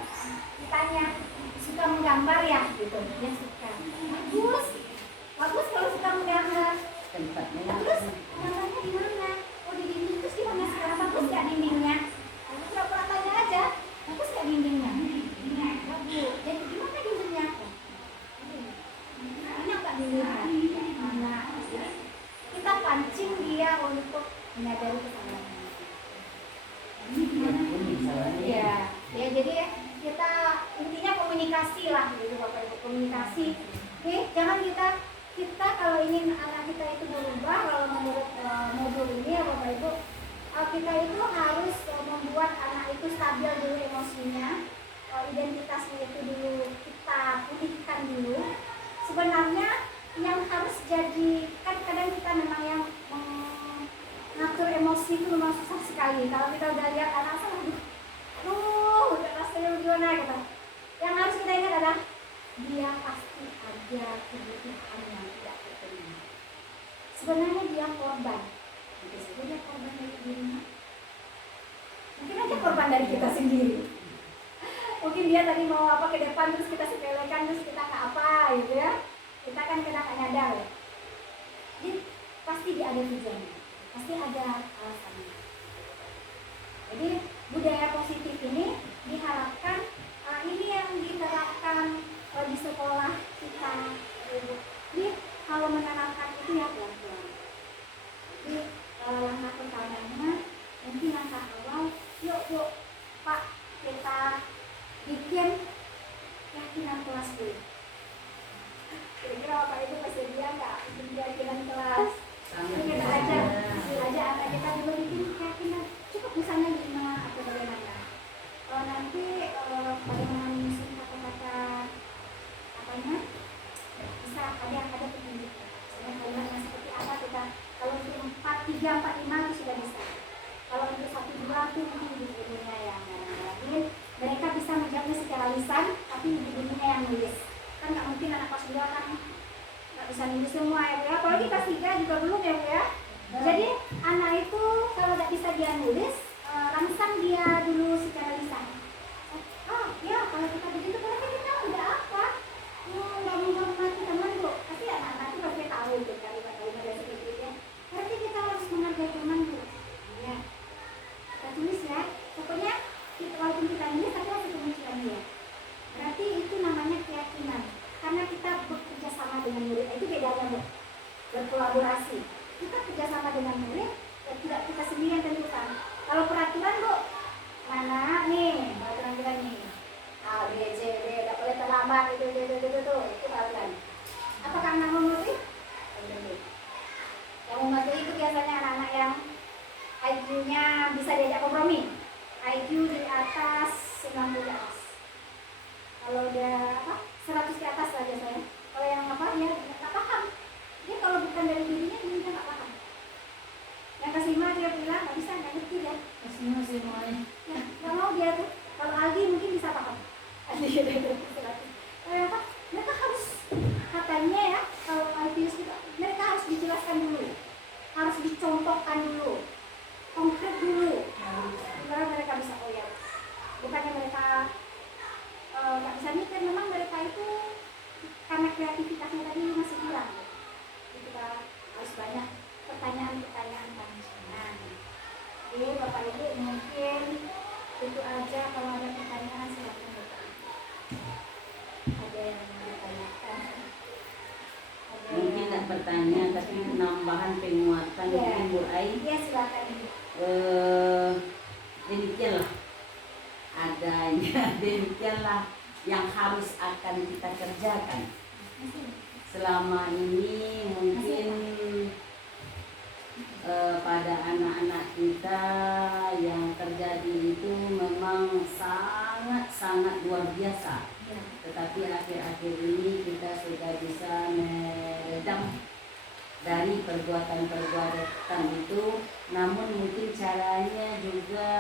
Ditanya, suka menggambar ya? Gitu. Dia suka. Bagus kalau suka menggambar. Terus gambarnya di mana? Oh di dinding. Terus di mana sekarang? Bagus nggak dindingnya? Aku pura-pura tanya aja. Bagus nggak dindingnya? Bagus. Jadi gimana dindingnya? Enak nggak dindingnya? Nah, kita pancing dia untuk menyadari kesalahan. Ya, jadi kita intinya komunikasi lah, gitu Bapak Ibu, komunikasi. Oke, jangan kita kalau ingin anak kita itu berubah, kalau menurut modul ini ya Bapak Ibu, kita itu harus membuat anak itu stabil dulu emosinya, identitasnya itu dulu kita pulihkan dulu. Sebenarnya yang harus jadi, kan kadang kita memang yang mengatur emosi itu memang susah sekali. Kalau kita udah lihat anak udah rasanya gimana gitu. Yang harus kita ingat adalah dia pasti ada kebutuhan yang tidak terpenuhi. Sebenarnya dia korban. Mungkin saja dia korban dari dirinya. Mungkin aja korban dari kita sendiri. Mungkin dia tadi mau apa ke depan terus kita sepelekan terus kita nggak apa gitu ya. Kita kan kadang nggak nyadar ya. Jadi pasti dia ada tujuannya. Pasti ada alasannya. Jadi budaya positif ini diharapkan ini yang diterapkan di sekolah kita. Jadi kalau menanamkan itu ya pelan-pelan. Jadi langkah pertamanya 3, 4, 5 itu sudah bisa. Kalau untuk 1, 2 itu mungkin ibu-ibunya yang ngalamin. Mereka bisa menjawabnya secara lisan, tapi ibu-ibunya yang nulis. Kan nggak mungkin anak kelas 2 kan nggak bisa nulis semua ya Bu ya. Apalagi kelas 3 juga belum ya Bu ya. Jadi anak itu kalau nggak bisa dia nulis, rangsang dia dulu secara lisan. Oh ya, kalau kita begitu berarti kita udah apa? Nggak menghormati teman Bu. Pasti anak-anak itu pasti tahu itu kalimat-kalimat dan seperti itu ya. Berarti kita harus menghargai teman Bu. Ya, kita tulis ya. Pokoknya walaupun kita nulis tapi harus kemunculan dia. Berarti itu namanya keyakinan. Karena kita bekerja sama dengan murid, itu bedanya Bu. Berkolaborasi. Kita kerjasama dengan murid, dan tidak kita sendiri yang tentukan. Kalau peraturan Bu, mana nih peraturan kita nih? A, B, C, D, tidak boleh terlambat, itu peraturan. Apakah anak mematuhi? Yang mematuhi itu biasanya anak-anak yang IQ-nya bisa diajak kompromi. IQ di atas 90 di atas. Kalau udah 100 di atas saja saya. Kalau yang ya nggak paham. Dia kalau bukan dari dirinya dia nggak paham. Yang ke-5 dia bilang nggak bisa, nggak ngerti dia. Semua semuanya. Ya, nggak mau dia tuh. Kalau Aldi mungkin bisa paham. Aldi dia mereka harus katanya ya kalau IQ kita mereka harus dijelaskan dulu, harus dicontohkan dulu, konkret dulu. Baru mereka bisa ya. Bukannya mereka nggak bisa mikir, memang mereka itu karena kreativitasnya tadi masih hilang. Kita harus banyak pertanyaan-pertanyaan panjang. Oke, Bapak Ibu mungkin itu aja. Kalau ada pertanyaan silakan Bapak. Ada yang mau ditanyakan? Mungkin tak bertanya, tapi penambahan penguatan Ya. mungkin Bu Ai. Iya silakan Ibu. Demikianlah adanya, demikianlah yang harus akan kita kerjakan. Selama ini mungkin pada anak-anak kita yang terjadi itu memang sangat-sangat luar biasa. Tetapi akhir-akhir ini kita sudah bisa meredam dari perbuatan-perbuatan itu. Namun mungkin caranya juga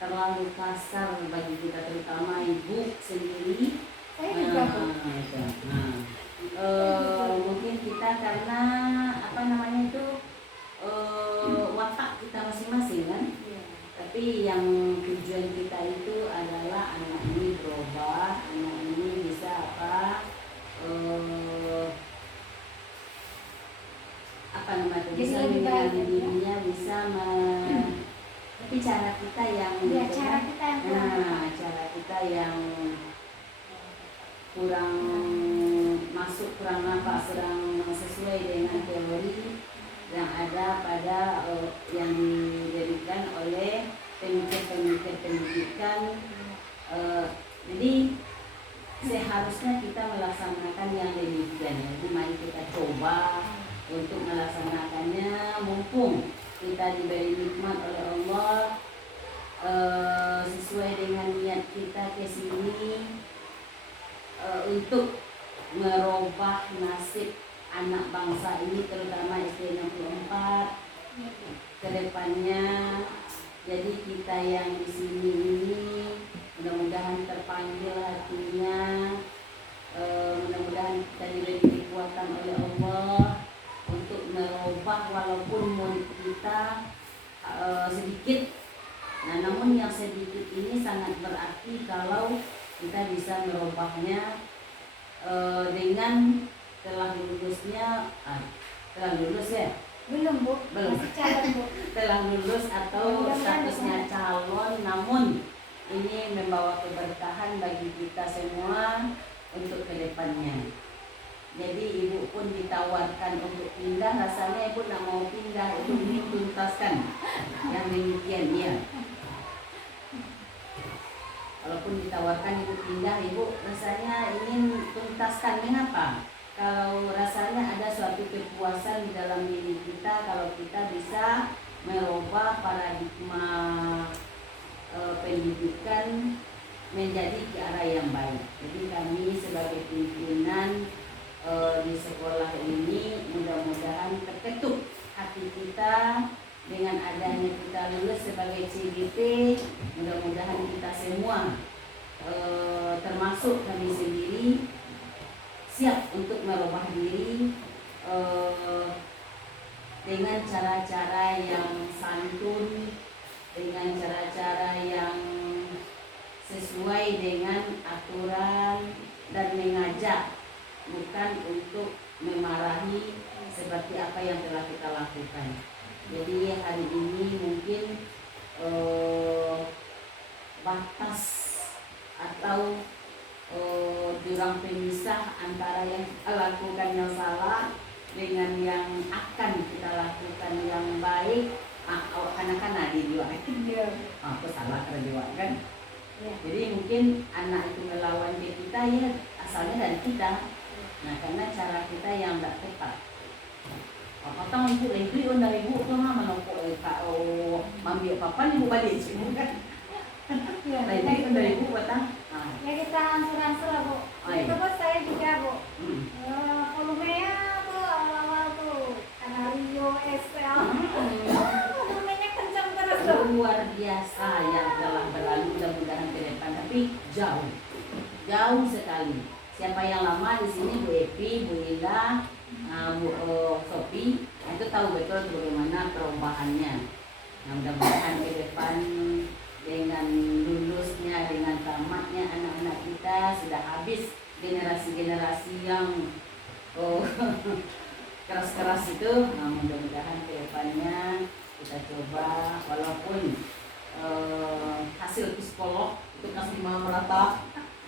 terlalu kasar bagi kita, terutama ibu sendiri. Saya juga Bu. Mungkin kita karena watak kita masing-masing kan. Tapi yang tujuan kita itu adalah anak ini berubah, anak ini bisa bisa mengenali dirinya, bisa tapi cara kita yang Cara kita yang kurang. cara kita yang kurang masuk, kurang sesuai dengan teori yang ada pada yang diberikan oleh pemikir-pemikir pendidikan. Jadi seharusnya kita melaksanakan yang demikian. Jadi mari kita coba untuk melaksanakannya, mumpung kita diberi nikmat oleh Allah, sesuai dengan niat kita ke sini untuk merubah nasib anak bangsa ini, terutama SD 64 ke depannya. Jadi kita yang di sini ini mudah-mudahan terpanggil hatinya, mudah-mudahan kita diberi kekuatan oleh Allah untuk merubah walaupun murid kita sedikit. Nah, namun yang sedikit ini sangat berarti kalau kita bisa merubahnya dengan telah lulus ya Belum Bu, Belum. masih calon Bu. telah lulus atau statusnya calon, namun ini membawa keberkahan bagi kita semua untuk kedepannya. Jadi ibu pun ditawarkan untuk pindah, rasanya ibu nak mau pindah untuk dituntaskan yang demikian ya. Walaupun ditawarkan ibu pindah, ibu rasanya ingin tuntaskan. Mengapa? Kalau rasanya ada suatu kepuasan di dalam diri kita kalau kita bisa merubah paradigma pendidikan menjadi ke arah yang baik. Jadi kami sebagai pimpinan di sekolah ini mudah-mudahan terketuk hati kita dengan adanya kita lulus sebagai CGP. Mudah-mudahan kita semua termasuk kami sendiri siap untuk merubah diri dengan cara-cara yang santun, dengan cara-cara yang sesuai dengan aturan dan mengajak, bukan untuk memarahi seperti apa yang telah kita lakukan. Jadi hari ini mungkin batas atau jurang pemisah antara yang kita lakukan yang salah dengan yang akan kita lakukan yang baik. Anak-anak di juga aku salah karena juga kan. Jadi mungkin anak itu melawan ke kita ya asalnya dari kita. Nah karena cara kita yang tidak tepat. Potong ibu lagi dari ibu tuh mah menopok mambil papan ibu balik sih kan. Lagi dari ibu potong. Ya kita ansur-ansur lah Bu. Itu bos saya juga Bu. Volumenya tuh awal-awal tuh Canario SL. Volumenya kencang terus tuh. Luar biasa yang telah berlalu, mudah-mudahan ke depan, tapi jauh sekali. Siapa yang lama di sini, Bu Epi, Bu Ida, Bu Sophie, itu tahu betul bagaimana perubahannya. Nah, mudah-mudahan ke depan dengan lulusnya, dengan tamatnya anak-anak kita sudah habis generasi-generasi yang keras-keras itu. Nah, mudah-mudahan ke depannya kita coba walaupun hasil psikolog itu kasih merata.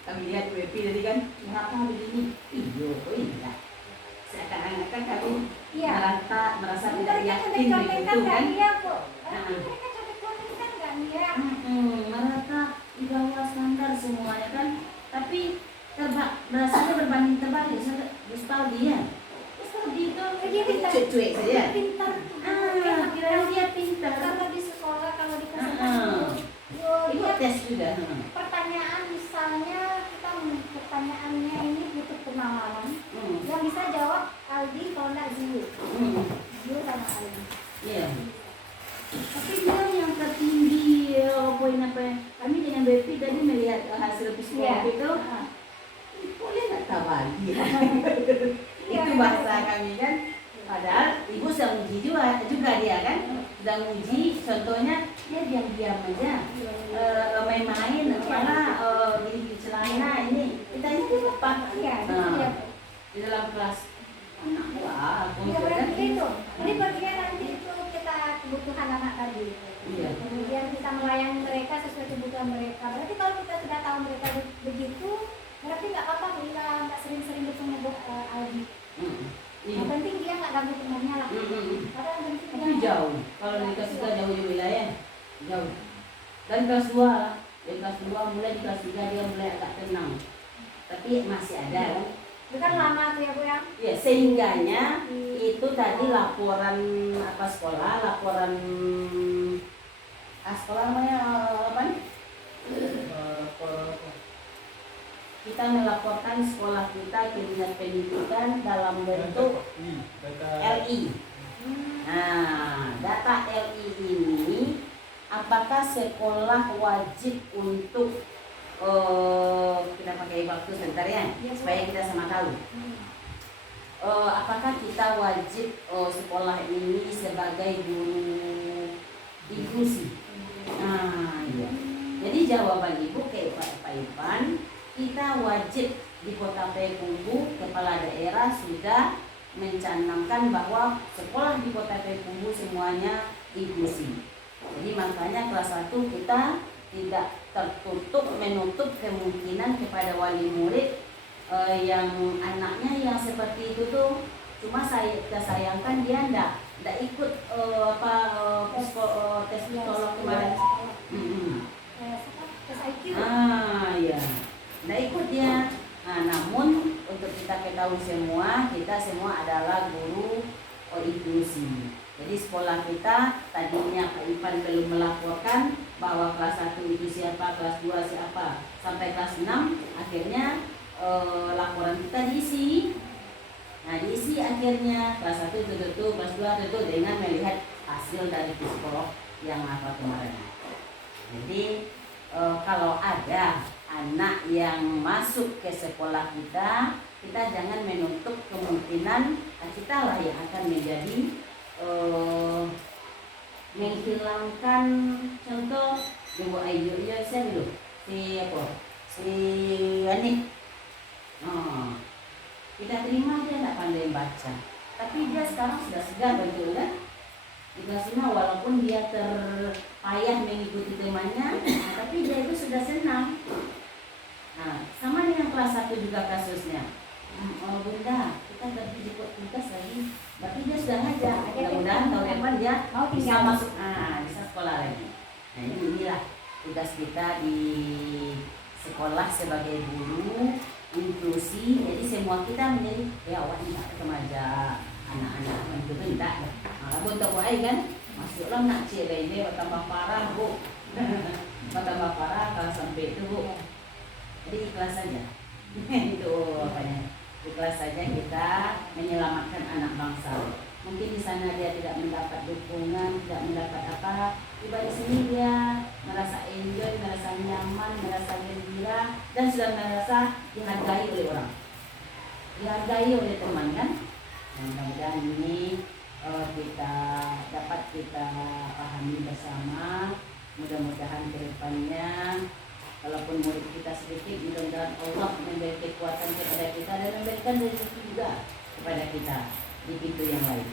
Kami lihat WP tadi kan merata begini, iya. Seakan-akan kami merasa tidak yakin begitu kan? Mereka contek-contek kan Mia? Merata di bawah standar semuanya kan, tapi berasanya berbanding terbalik. Dia cuek saja. Pintar. Kira dia pintar. Kalau di sekolah, kalau di kelas Ibu tes juga. Pertanyaan misalnya kita pertanyaannya ini butuh pemahaman. Yang bisa jawab Aldi kalau enggak Ziyu. Ziyu sama Aldi. Iya. Tapi dia yang tertinggi poin apa? Kami dengan BP tadi melihat hasil psikolog itu. Boleh nggak tabagi? Itu bahasa kami kan. Padahal ibu sudah uji juga dia kan. Sudah uji, contohnya dia diam-diam aja, main-main, malah di celana ini. Kita ini apa? Di dalam kelas. Wah, berarti itu. Ini bagian nanti itu kita kebutuhan anak tadi. Kemudian kita melayani mereka sesuai kebutuhan mereka. Berarti kalau kita sudah tahu mereka begitu, berarti nggak apa-apa bila nggak sering-sering bertemu Aldi. Yang penting dia nggak ganggu temannya lah. Tapi jauh. Kalau di kelas 3 jauh di wilayah, jauh. Dan kelas 2, dari kelas 2 mulai di kelas 3 dia mulai agak tenang. Tapi masih ada kan? Itu kan lama tuh ya Bu ya? Ya, sehingganya itu tadi laporan apa sekolah, laporan sekolah namanya apa nih? Kita melaporkan sekolah kita ke dinas pendidikan dalam bentuk LI. Nah, data LI ini apakah sekolah wajib untuk kita pakai waktu sebentar ya, supaya kita sama tahu. Apakah kita wajib sekolah ini sebagai guru inklusi? Nah, iya. Jadi jawaban ibu ke Pak Ivan, kita wajib di Kota Payakumbuh, kepala daerah sudah mencanangkan bahwa sekolah di Kota Payakumbuh semuanya inklusi. Jadi makanya kelas 1 kita tidak menutup kemungkinan kepada wali murid yang anaknya yang seperti itu tuh, cuma kita sayangkan dia enggak ikut tes psikolog kemarin. Tes IQ. Ya. Nggak ikut dia. Nah, namun untuk kita ketahui semua, kita semua adalah guru inklusi. Jadi sekolah kita tadinya Pak Ivan belum melaporkan bahwa kelas 1 itu siapa, kelas 2 siapa, sampai kelas 6 akhirnya laporan kita diisi. Nah diisi akhirnya kelas 1 tutup, kelas 2 tutup dengan melihat hasil dari psikolog yang hafal kemarin. Jadi kalau ada anak yang masuk ke sekolah kita, kita jangan menutup kemungkinan kita lah yang akan menjadi menghilangkan. Contoh Ibu Ayu ya saya dulu si Anik. Kita terima dia tidak pandai baca, tapi dia sekarang sudah segar betul kan? Di kelas 5 walaupun dia terpayah mengikuti temannya, tapi dia itu sudah senang. Nah, sama dengan kelas 1 juga kasusnya. Oh bunda, kita pergi di tugas lagi. Berarti dia sudah ngajak. Mudah-mudahan tahun depan dia Mau bisa tinggal. masuk, bisa sekolah lagi. Nah inilah tugas kita di sekolah sebagai guru inklusi. Jadi semua kita menjadi ya awak ini remaja, anak-anak itu tidak. Malah bontok wae kan, masuklah nak cek ini tambah parah bu, tambah parah kalau sampai itu bu. Jadi ikhlas saja. Itu apanya? Ikhlas saja kita menyelamatkan anak bangsa. Mungkin di sana dia tidak mendapat dukungan, tidak mendapat apa, tiba di sini dia merasa enjoy, merasa nyaman, merasa gembira, dan sudah merasa dihargai oleh orang, dihargai oleh teman kan. Mudah-mudahan ini kita dapat kita pahami bersama. Mudah-mudahan kedepannya walaupun murid kita sedikit, mudah-mudahan Allah memberi kekuatan kepada kita dan memberikan rezeki juga kepada kita di pintu yang lain.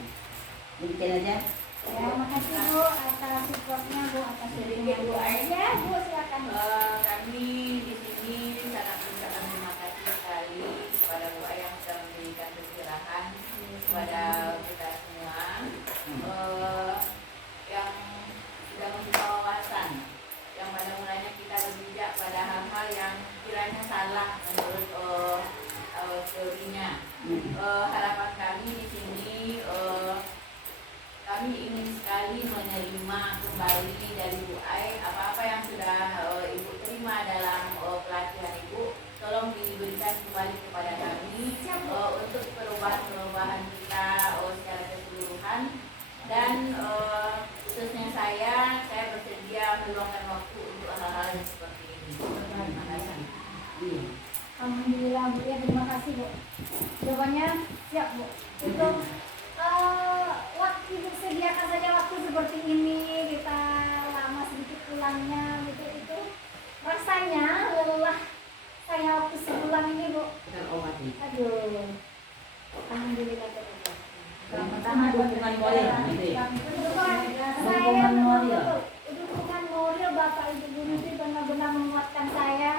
Demikian aja. Ya, makasih Bu atas supportnya Bu, atas Sedikit Bu Ai. Ya Bu, silakan. Kami di sini sangat mengucapkan terima kasih sekali kepada Bu Ai yang sudah memberikan pencerahan kepada kita semua, yang sudah membuka wawasan, yang pada mulanya kita berbijak pada hal-hal yang kiranya salah menurut teorinya. Harapan kami di sini, kami ingin sekali menerima kembali dari Bu Ai apa-apa yang sudah Ibu terima dalam pelatihan Ibu, tolong diberikan kembali kepada kami untuk perubahan-perubahan kita secara keseluruhan. Dan khususnya saya bersedia meluangkan waktu untuk hal-hal yang seperti ini. Terima kasih. Alhamdulillah Bu, ya terima kasih Bu. Jawabannya siap Bu. Itu waktu Ibu sediakan saja waktu seperti ini, kita lama sedikit pulangnya gitu itu rasanya lelah saya waktu sebulan ini Bu. Kita obati. Aduh, alhamdulillah terima. Yang pertama dukungan moral gitu ya. Dukungan moral. Dukungan moral Bapak Ibu guru itu benar-benar menguatkan saya.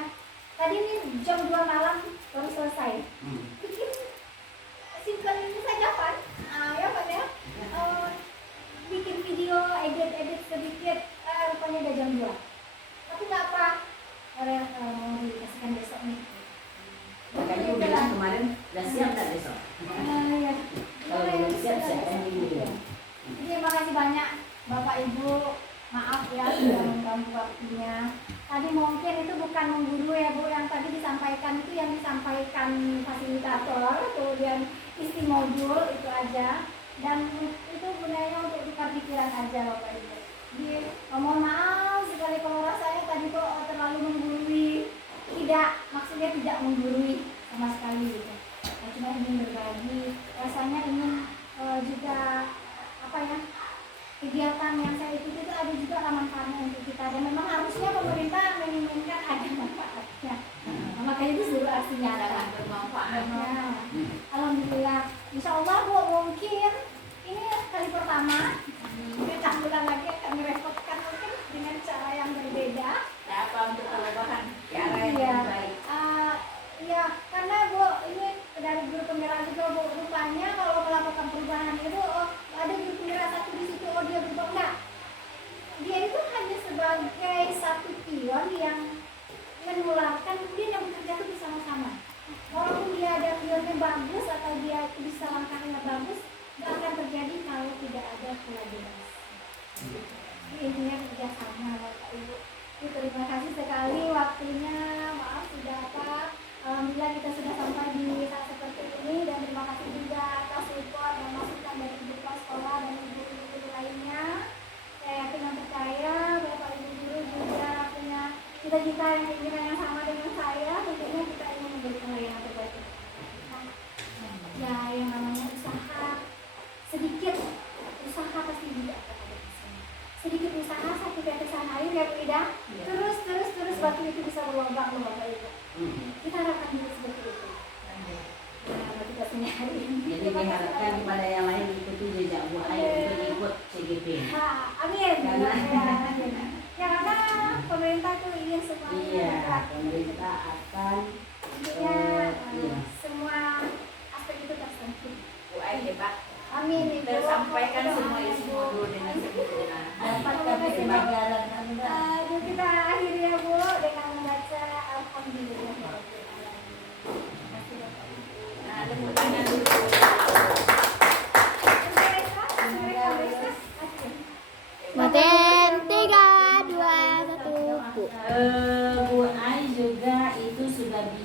Tadi ini jam 2 malam baru selesai. Bikin simpel ini saja Pak. Ya Pak ya. Bikin video, edit sedikit, rupanya udah jam 2. Tapi nggak apa. Mau dikasihkan besok nih. Makanya aku bilang kemarin udah siap tak besok? Iya. Kalau belum siap siapkan minggu ya. Jadi terima kasih banyak Bapak Ibu. Maaf ya sudah mengganggu waktunya. Tadi mungkin itu bukan mengguru ya Bu, yang tadi disampaikan itu yang disampaikan fasilitator, kemudian isi modul itu aja. Dan itu gunanya untuk tukar pikiran aja Bapak Ibu. Jadi mohon maaf sekali kalau rasanya tadi kok terlalu menggurui. Tidak, maksudnya tidak menggurui sama sekali gitu. Nah, cuma ingin berbagi, rasanya ingin juga apa ya, kegiatan yang saya ikuti itu ada juga manfaatnya untuk kita, dan memang harusnya pemerintah menginginkan ada manfaatnya. Nah, makanya itu suruh aksi nyata Sangat bermanfaat. Nah, alhamdulillah, insya Allah Bu, mungkin ini kali pertama kita bulan lagi akan merepotkan mungkin dengan cara yang berbeda. Apa untuk perubahan cara yang Iya. lebih baik? Ya, karena Bu ini dari guru penggerak juga Bu, rupanya kalau melakukan perubahan itu ada guru penggerak satu di situ, dia berubah enggak. Dia itu hanya sebagai satu pion yang menularkan, kemudian yang bekerja itu bersama-sama. Walaupun dia ada pionnya bagus atau dia bisa langkahnya bagus, nggak akan terjadi kalau tidak ada kolaborasi. Ini intinya kerjasama Bapak Ibu. Terima kasih sekali waktunya. Maaf sudah apa. Alhamdulillah kita sudah sampai di saat seperti ini, dan terima kasih juga cita-cita yang keinginan yang sama dengan saya, tentunya kita ingin memberikan layanan terbaik untuk masyarakat. Ya, yang namanya usaha, sedikit usaha pasti tidak akan ada di sini. Sedikit usaha satu tetesan air ya Bu Ida, terus batu itu bisa berlubang itu. Kita harapkan juga seperti itu. Nah, kita hari ini. Jadi diharapkan kepada yang lain ikuti jejak Bu Ai untuk ikut CGP. Amin. Karena Ya karena pemerintah tuh ingin semuanya iya, pemerintah akan intinya iya. semua aspek itu tersentuh. Bu Ai hebat. Amin. Ibu. Tersampaikan semua Doanya, isi Bu. modul dengan sempurna. Dapat kami sebagai anak Anda. Kita akhiri ya Bu dengan membaca Alhamdulillah.